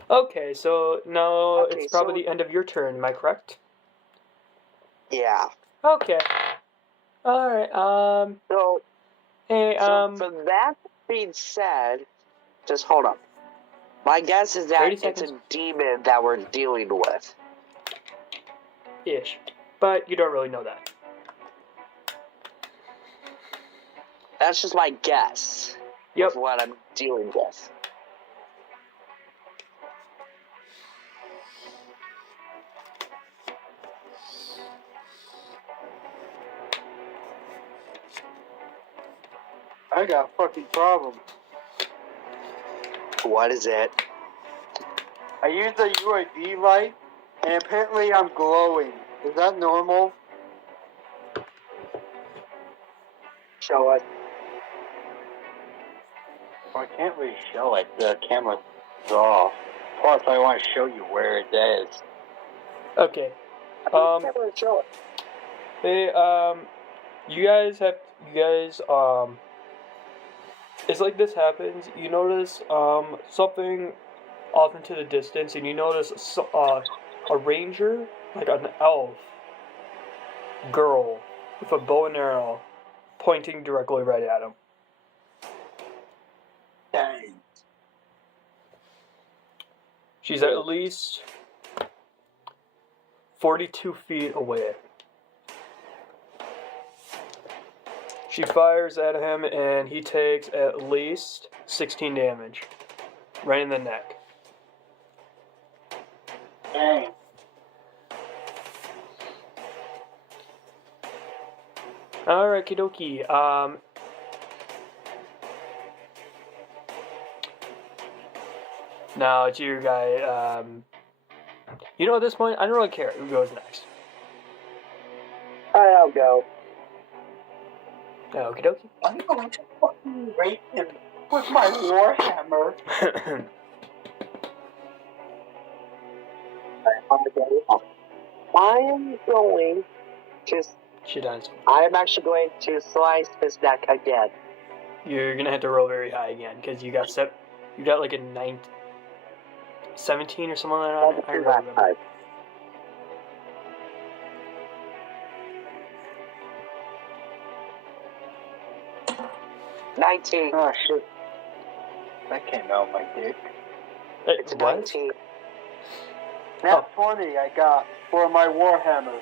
Okay, so now it's probably the end of your turn, am I correct? Yeah. Okay. Alright, So, hey, for that being said, just hold up. My guess is that 30 it's seconds. a demon that we're dealing with. Ish. But you don't really know that. That's just my guess. Yep. Of what I'm dealing with. I got a fucking problem. What is it? I use the UAV light, and apparently I'm glowing. Is that normal? Show us. Well, I can't really show it. The camera's off. Plus, I want to show you where it is. Okay. Show it. Hey, you guys, it's like this happens, you notice, something off into the distance, and you notice, a ranger, like an elf girl, with a bow and arrow, pointing directly right at him. Dang. She's at least 42 feet away. She fires at him and he takes at least 16 damage. Right in the neck. Dang. Alright, kidoki. Now it's your guy. You know, at this point, I don't really care who goes next. Alright, I'll go. Okie dokie. I'm going to fucking rape him with my warhammer. I am going to. She dies. I am actually going to slice his neck again. You're gonna have to roll very high again because you got like a 17 or something like that. I don't remember. 19. Oh shit. That came out my dick. It's What? 19. That's 20 I got for my warhammer.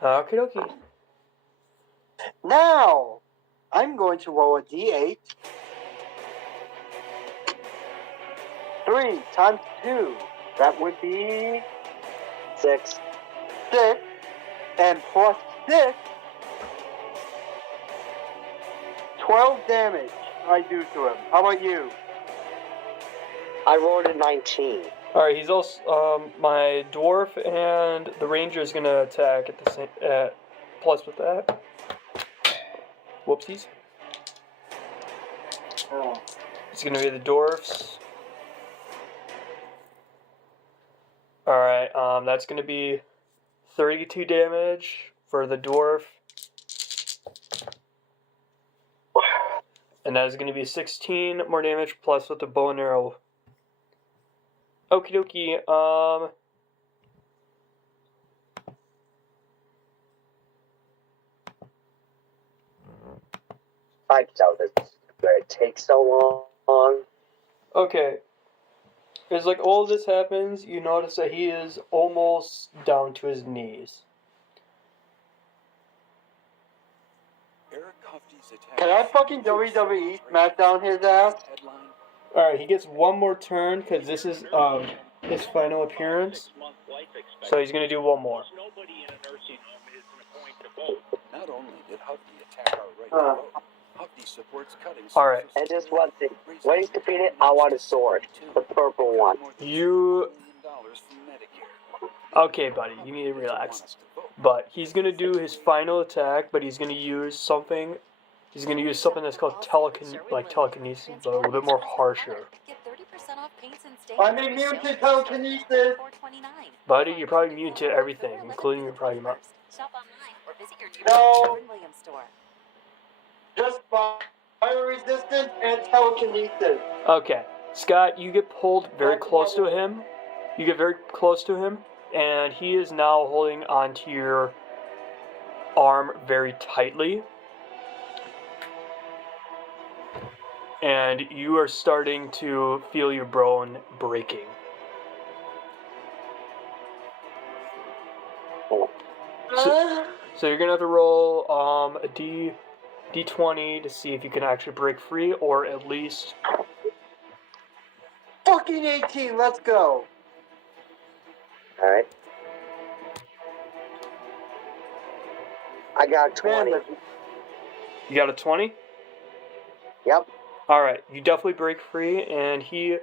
Okie dokie. Now, I'm going to roll a d8. 3 times 2. That would be 6. 6. And plus 6. 12 damage I do to him. How about you? I rolled a 19. Alright, he's also, my dwarf and the ranger is gonna attack at the same, plus with that. Whoopsies. Oh. It's gonna be the dwarfs. Alright, that's going to be 32 damage for the dwarf. And that is going to be 16 more damage plus with the bow and arrow. Okie dokie, I doubt it's going to take so long. okay. As like all of this happens, you notice that he is almost down to his knees. Eric Hufty's attack. Can I fucking WWE SmackDown his ass? Headline. Alright, he gets one more turn because this is his final appearance. So he's gonna do one more. Not only did Hufty attack our right to vote, Hufty supports cutting. All right. And just one thing. When he's defeated, I want a sword. The purple one. You okay, buddy? You need to relax. But he's gonna do his final attack, but he's gonna use something. He's gonna use something that's called telekinesis, but a little bit more harsher. I'm immune to telekinesis. Buddy, you're probably immune to everything, including your Pragma. No. Just fire resistance and telekinesis. Okay, Scott, you get pulled very close to him. You get very close to him, and he is now holding onto your arm very tightly. And you are starting to feel your bone breaking. So you're gonna have to roll a D20 to see if you can actually break free, or at least Fucking 18, let's go. Alright. I got 20. you got a 20. Yep. All right, you definitely break free, and he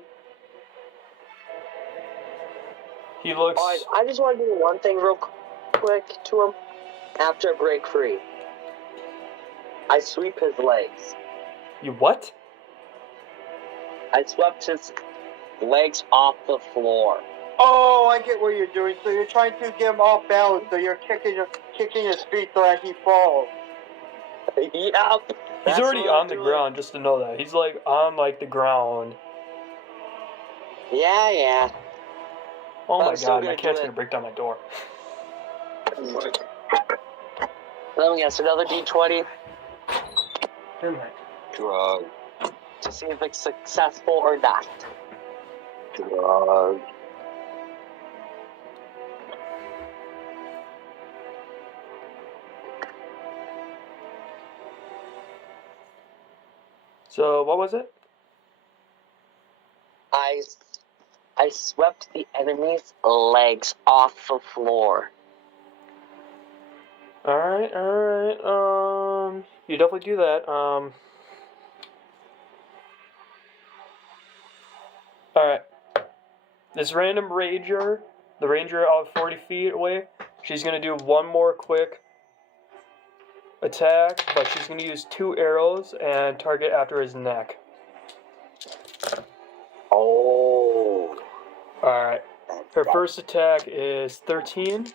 looks. I just want to do one thing real quick to him. After I break free, I sweep his legs. You what? I swept his legs off the floor. Oh, I get what you're doing. So you're trying to get him off balance, so you're kicking his feet so that he falls. Yep. He's already on the ground, just to know that. He's like on like the ground. Yeah. Oh my I'm still god, gonna my cat's do it. gonna break down my door. Let me guess, another D20 Drug. to see if it's successful or not. Drug. So what was it? I swept the enemy's legs off the floor. Alright. You definitely do that. Alright. This random ranger, the ranger out 40 feet away, she's gonna do one more quick attack, but she's gonna use 2 arrows and target after his neck. Oh. Alright. Her first attack is 13.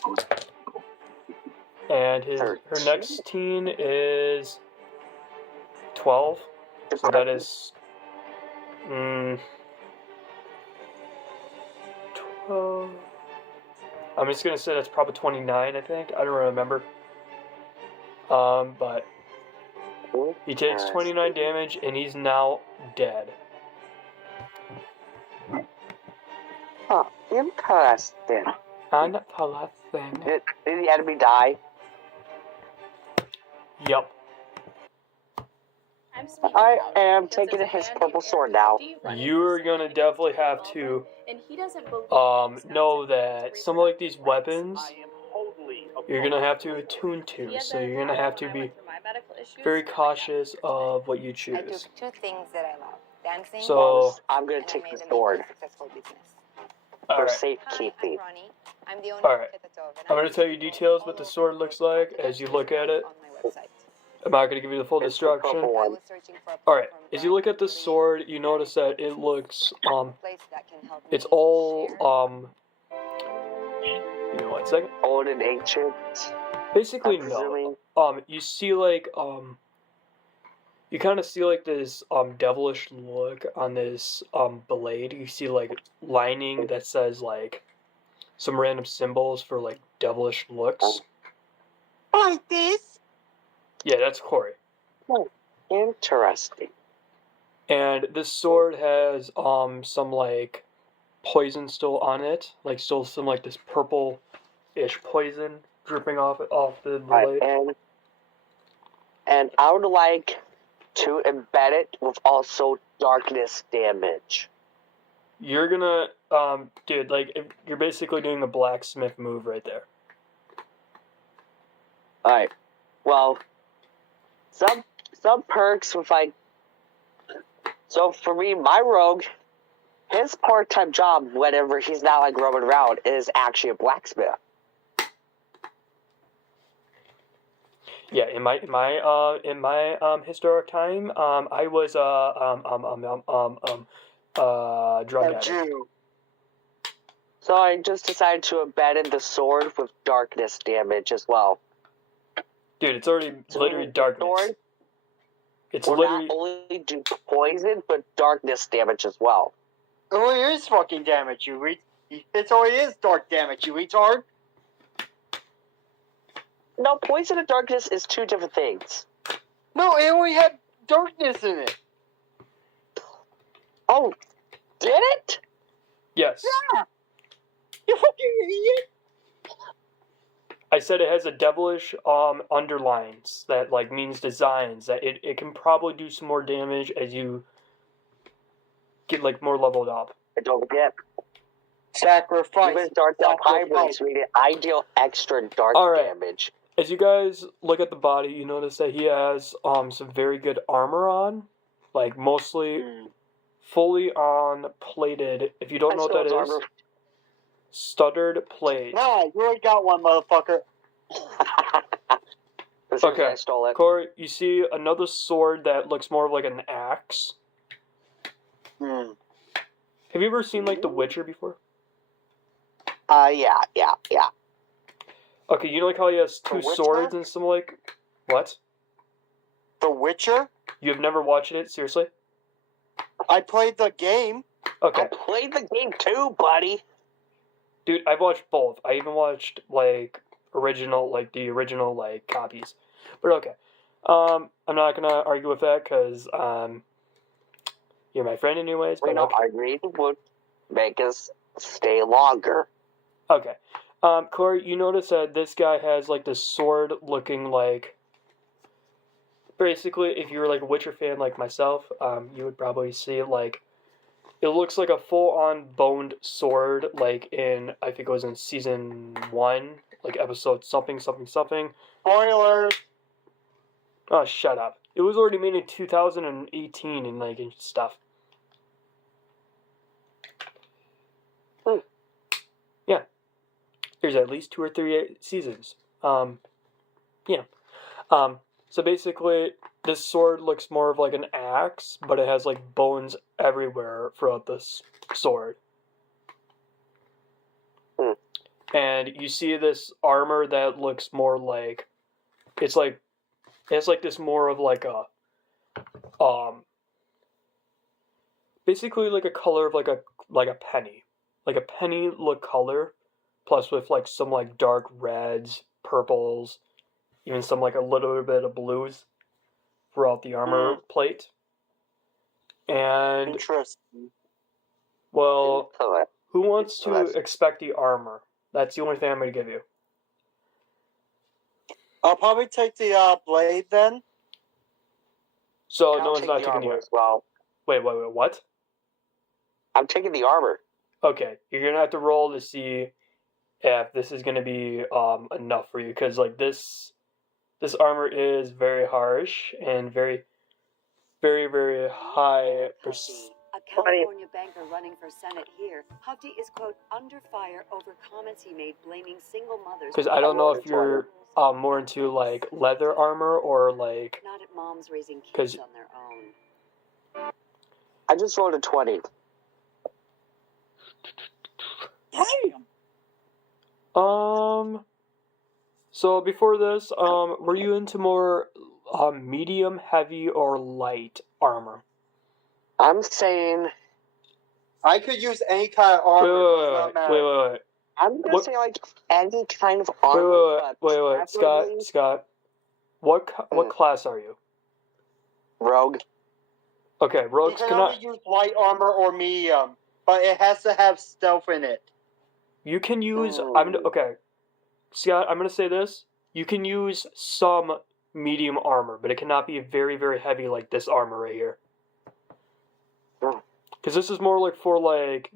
And her next teen is 12. So that is 12. I'm just gonna say that's probably 29, I think. I don't remember. But he takes 29 damage and he's now dead. Huh, interesting. Did the enemy die? Yep. I'm speaking I about am because taking there's a his man purple named sword Eric now. Hufty running You're for gonna Senate definitely against have Baldwin, to and he doesn't believe know Wisconsin that women's some of like these reproductive weapons rights. you're gonna have to attune He to, had so that you're gonna have to when I be went through my medical issues, very and I got cautious it. of what you I do choose. 2 things that I love: dancing So, I'm gonna and I take made the them into sword a successful business. for alright. safekeeping. Hi, I'm Ronnie. I'm the owner Alright. of Ketatov, and I'm gonna I tell you teach people details all what the over sword the looks world like how to as you dance look at it. on my website. I'm not gonna give you the full It's the purple destruction. I one. was searching for a Alright, platform as you look at the to create sword, you notice that it looks a place that can help it's me all share Give me 1 second. Old and ancient. Basically, I'm no. presuming. You see like you kind of see like this devilish look on this blade. You see like lining that says like some random symbols for like devilish looks. Like this? Yeah, that's Corey. Interesting. And this sword has some like poison still on it, like still some like this purple-ish poison dripping off the blade. Right, and I would like to embed it with also darkness damage. You're gonna dude, like you're basically doing a blacksmith move right there. Alright. Well, some perks with like. So for me, my rogue, his part-time job, whenever he's not like roaming around, is actually a blacksmith. Yeah, in my historic time, I was drug A addict. Jew. So I just decided to embed in the sword with darkness damage as well. Dude, it's already So literally the darkness. sword It's will literally not only do poison, but darkness damage as well. It only is fucking damage, you It only is dark damage, you retard. No, poison and darkness is two different things. No, it only had darkness in it. Oh, did it? yes. Yeah. You fucking idiot. I said it has a devilish underlines that like means designs that it can probably do some more damage as you get like more leveled up. And don't forget, Sacrifice. even dark elf hybrids made it ideal extra dark damage. As you guys look at the body, you notice that he has some very good armor on, like mostly fully on plated. If you don't know what that is, stuttered plate. Nah, you already got one, motherfucker. Okay, I stole it. Corey, you see another sword that looks more like an axe. Hmm. Have you ever seen like The Witcher before? Yeah. Okay, you know like how he has two The Witcher? swords and some like what? The Witcher? You have never watched it, seriously? I played the game. Okay. I played the game too, buddy. Dude, I've watched both. I even watched like the original like copies. But okay. I'm not gonna argue with that because you're my friend anyways. But okay. Arguing would make us stay longer. Okay. Corey, you notice that this guy has like this sword looking like. Basically, if you were like a Witcher fan like myself, you would probably see it like. It looks like a full-on boned sword, like in, I think it was in season 1, like episode something. Spoilers. Oh, shut up. It was already made in 2018 and like and stuff. Yeah. There's at least 2 or 3 seasons. Yeah. So basically, this sword looks more of like an axe, but it has like bones everywhere throughout this sword. And you see this armor that looks more like it's like this more of like a basically like a color of like a penny. Like a penny look color, plus with like some like dark reds, purples, even some like a little bit of blues throughout the armor plate. And interesting. Well, who wants to expect the armor? That's the only thing I'm going to give you. I'll probably take the blade then. So no one's not taking the armor. Well, wait, what? I'm taking the armor. Okay, you're gonna have to roll to see if this is gonna be enough for you, because like this armor is very harsh and very, very, very high. A California banker running for Senate here. Hufty is, quote, under fire over comments he made blaming single mothers. Because I don't know if you're more into like leather armor or like. Not at moms raising kids on their own. I just rolled a 20. Damn. So before this, were you into more medium, heavy, or light armor? I'm saying I could use any kind of armor. Does not matter. Wait. I'm gonna What- say like any kind of armor. Wait. Scott. What class are you? Rogue. Okay, You rogues can cannot. only use light armor or medium, but it has to have stealth in it. You can use. Ooh. Okay, Scott. I'm gonna say this. You can use some medium armor, but it cannot be very, very heavy like this armor right here. Oh. Because this is more like for like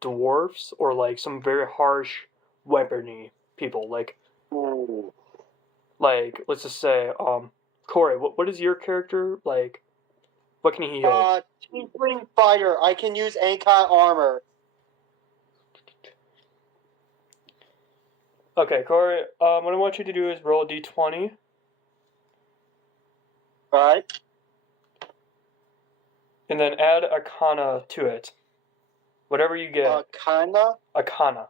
dwarfs or like some very harsh weaponry people. Ooh. Like let's just say Corey. What is your character like? What can he hold? Tiefling fighter. I can use any kind of armor. Okay, Corey. What I want you to do is roll a d20. Alright. And then add Arcana to it. Whatever you get. Kinda? Arcana.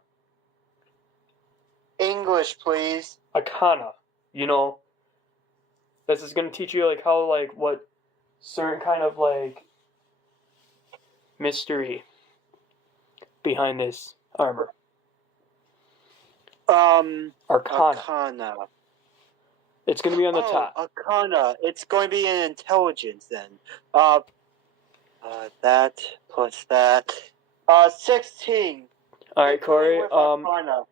English, please. Arcana. This is going to teach you, like, how, like, what certain kind of, like, mystery behind this armor. Arcana. Arcana. It's going to be on the top. Arcana. It's going to be an intelligence then. That plus that. 16. Alright, Corey. With Arcana.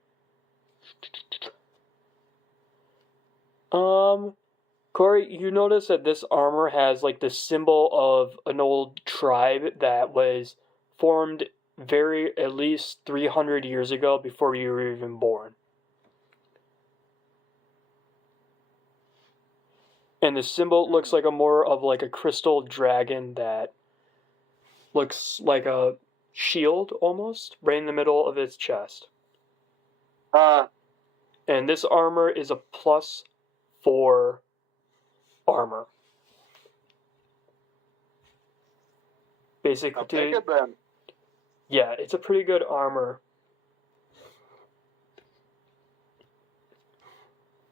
Corey, you notice that this armor has like the symbol of an old tribe that was formed at least 300 years ago before you were even born. And the symbol looks like more of like a crystal dragon that looks like a shield almost, right in the middle of its chest. And this armor is a +4 armor. Basically, I'll take it then. yeah, it's a pretty good armor.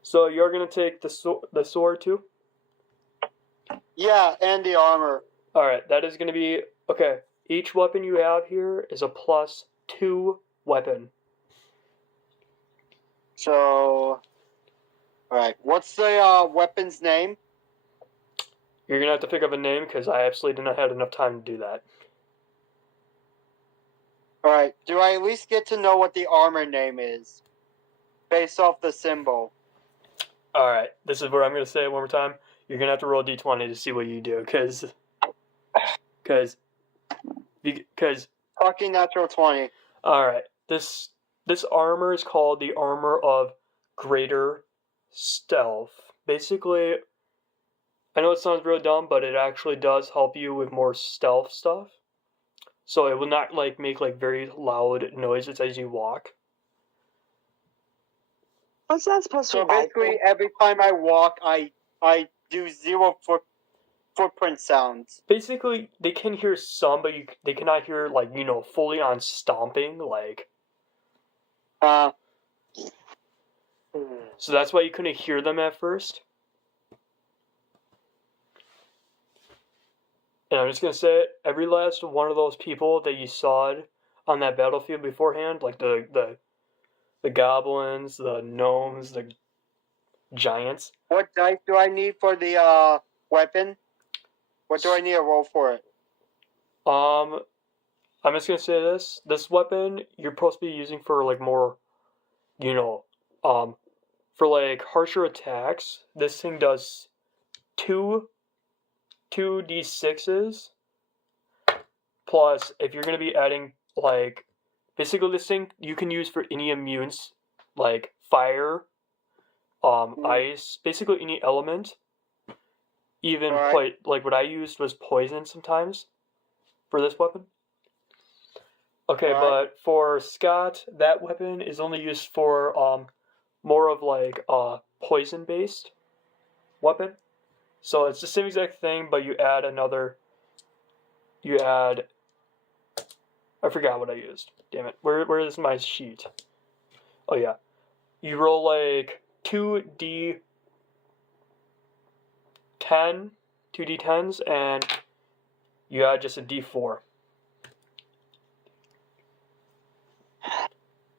So you're gonna take the sword too? Yeah, and the armor. Alright, that is gonna be... Okay, each weapon you have here is a +2 weapon. So... Alright, what's the weapon's name? You're gonna have to pick up a name, because I absolutely did not have enough time to do that. Alright, do I at least get to know what the armor name is? Based off the symbol. Alright, this is where I'm gonna say it one more time. You're gonna have to roll d20 to see what you do, because Fucking natural 20. Alright, this armor is called the Armor of Greater Stealth. Basically, I know it sounds real dumb, but it actually does help you with more stealth stuff. So it will not like make like very loud noises as you walk. What's that supposed to So be? basically, every time I walk, I do 0 footprint sounds. Basically, they can hear some, but they cannot hear like fully on stomping like. So that's why you couldn't hear them at first. And I'm just gonna say it, every last one of those people that you saw on that battlefield beforehand, like the goblins, the gnomes, the giants. What dice do I need for the weapon? What do I need to roll for it? I'm just gonna say this. This weapon you're supposed to be using for like more, for like harsher attacks. This thing does 2d6s plus if you're gonna be adding like basically this thing you can use for any immunes like fire, ice, basically any element. Even like what I used was poison sometimes for this weapon. Okay, but for Scott, that weapon is only used for more of like a poison based weapon. So it's the same exact thing, but you add I forgot what I used. Damn it. Where is my sheet? Oh yeah. you roll like 2d10s, and you add just a d4.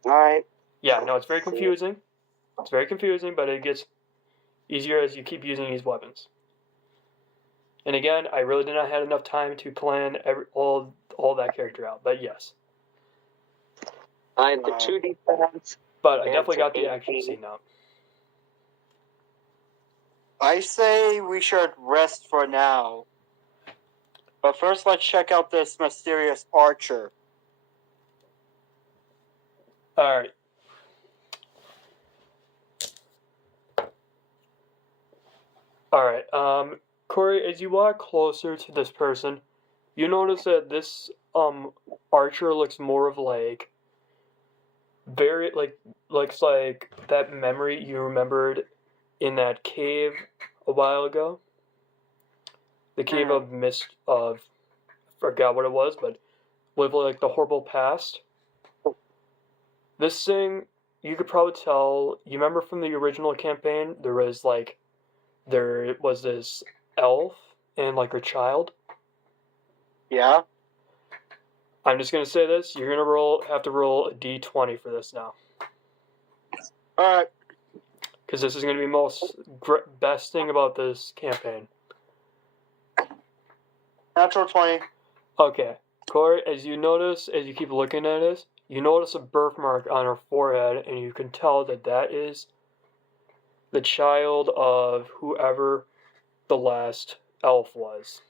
Alright. Yeah, no, it's very confusing. It's very confusing, but it gets easier as you keep using these weapons. And again, I really did not have enough time to plan all that character out, but yes. I have the 2D defense. But I definitely got the action scene out. I say we should rest for now. But first, let's check out this mysterious archer. Alright. Alright, Corey, as you walk closer to this person, you notice that this, archer looks more of like, very, looks like that memory you remembered in that cave a while ago. The cave of I forgot what it was, but with, like, the horrible past. This thing, you could probably tell, you remember from the original campaign, there was this elf and, like, her child. Yeah? I'm just gonna say this, you're gonna have to roll a d20 for this now. Alright. Because this is gonna be the best thing about this campaign. Natural 20. Okay, Corey, as you keep looking at this, you notice a birthmark on her forehead, and you can tell that is the child of whoever the last elf was.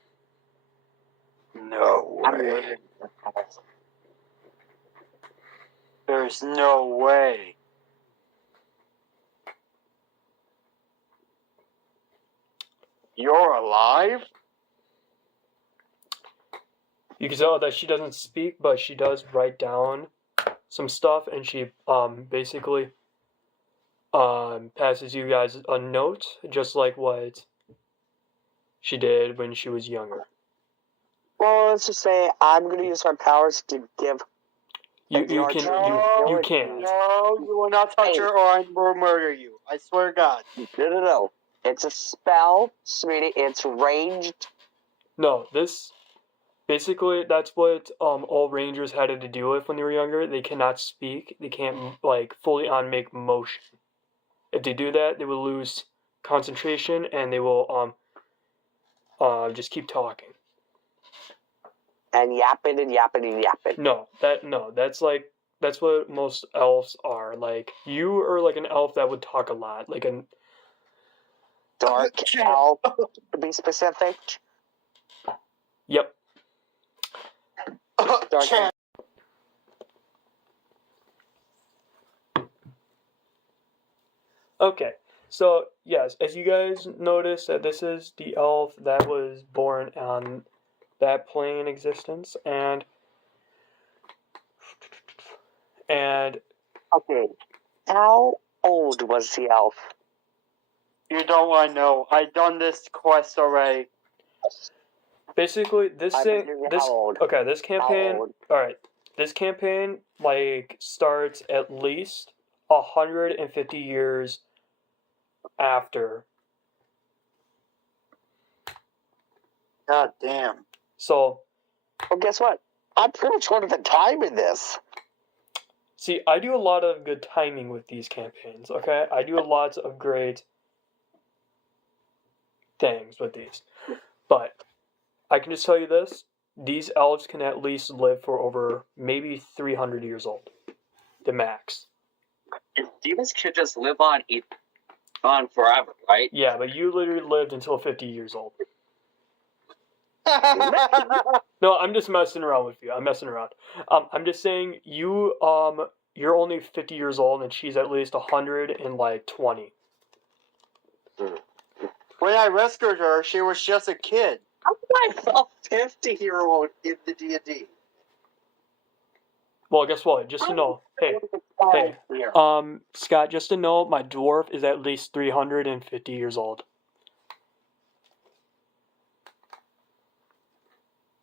No way. There's no way. You're alive? You can tell that she doesn't speak, but she does write down some stuff, and she basically passes you guys a note, just like what she did when she was younger. Well, let's just say I'm going to use my powers to give. You can't. No, you will not touch her, or I will murder you. I swear to God. No. It's a spell, sweetie. It's ranged. No, basically that's what all rangers had to deal with when they were younger. They cannot speak. They can't fully make motion. If they do that, they will lose concentration, and they will just keep talking. And yapping and yapping and yapping. No, that's what most elves are. Like, you are like an elf that would talk a lot, like an dark elf, to be specific. Yep. Dark elf. Okay, so yes, as you guys notice, that this is the elf that was born on that plane existence, and okay, how old was the elf? You don't want to know. I've done this quest already. Basically, this campaign, alright, this campaign, starts at least 150 years after. God damn. So. Well, guess what? I'm pretty much one of the time in this. See, I do a lot of good timing with these campaigns, okay? I do lots of great things with these. But I can just tell you this, these elves can at least live for over maybe 300 years old. The max. Demons could just live on forever, right? Yeah, but you literally lived until 50 years old. No, I'm just messing around with you. I'm messing around. I'm just saying you're only 50 years old, and she's at least 120. When I rescued her, she was just a kid. How come I a 50-year-old in the D&D? Well, guess what? Just to know, hey, Scott, just to know, my dwarf is at least 350 years old.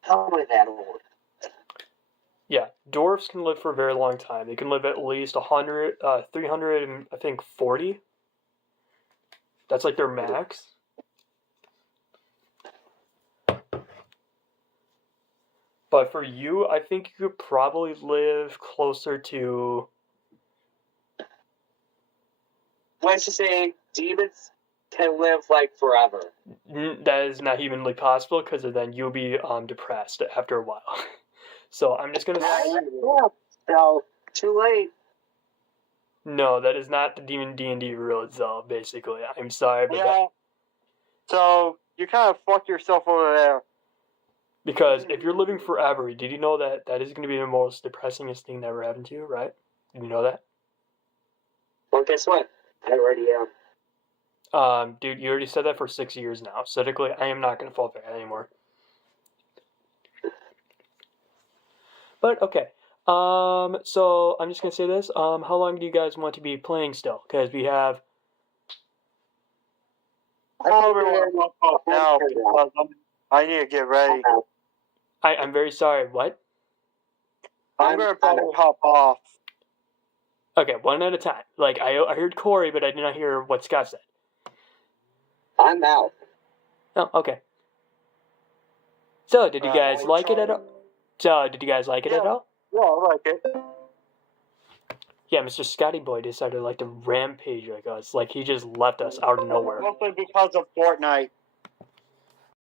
How am I that old? Yeah, dwarves can live for a very long time. They can live at least 100, 300, and I think 40. That's like their max. But for you, I think you could probably live closer to. Let's just say demons can live like forever. That is not humanly possible because then you'll be depressed after a while. So I'm just gonna. So too late. No, that is not the Demon D&D rules, though. Basically, I'm sorry, but Yeah. So you kind of fucked yourself over there. because if you're living forever, did you know that that is going to be the most depressingest thing that ever happened to you? Right? Did you know that? Well, guess what? I already am. Dude, you already said that for 6 years now. So technically, I am not going to fall for that anymore. But okay. So I'm just gonna say this. How long do you guys want to be playing still? Because we have. I probably want to off now because I need to get ready. I'm very sorry. What? I'm gonna probably hop off. Okay, one at a time. Like I heard Corey, but I did not hear what Scott said. I'm out. Oh, okay. So did you guys like it at all? So did you guys like it at all? Yeah, I like it. Yeah, Mr. Scotty Boy decided like to rampage like us. Like he just left us out of nowhere. Mostly because of Fortnite.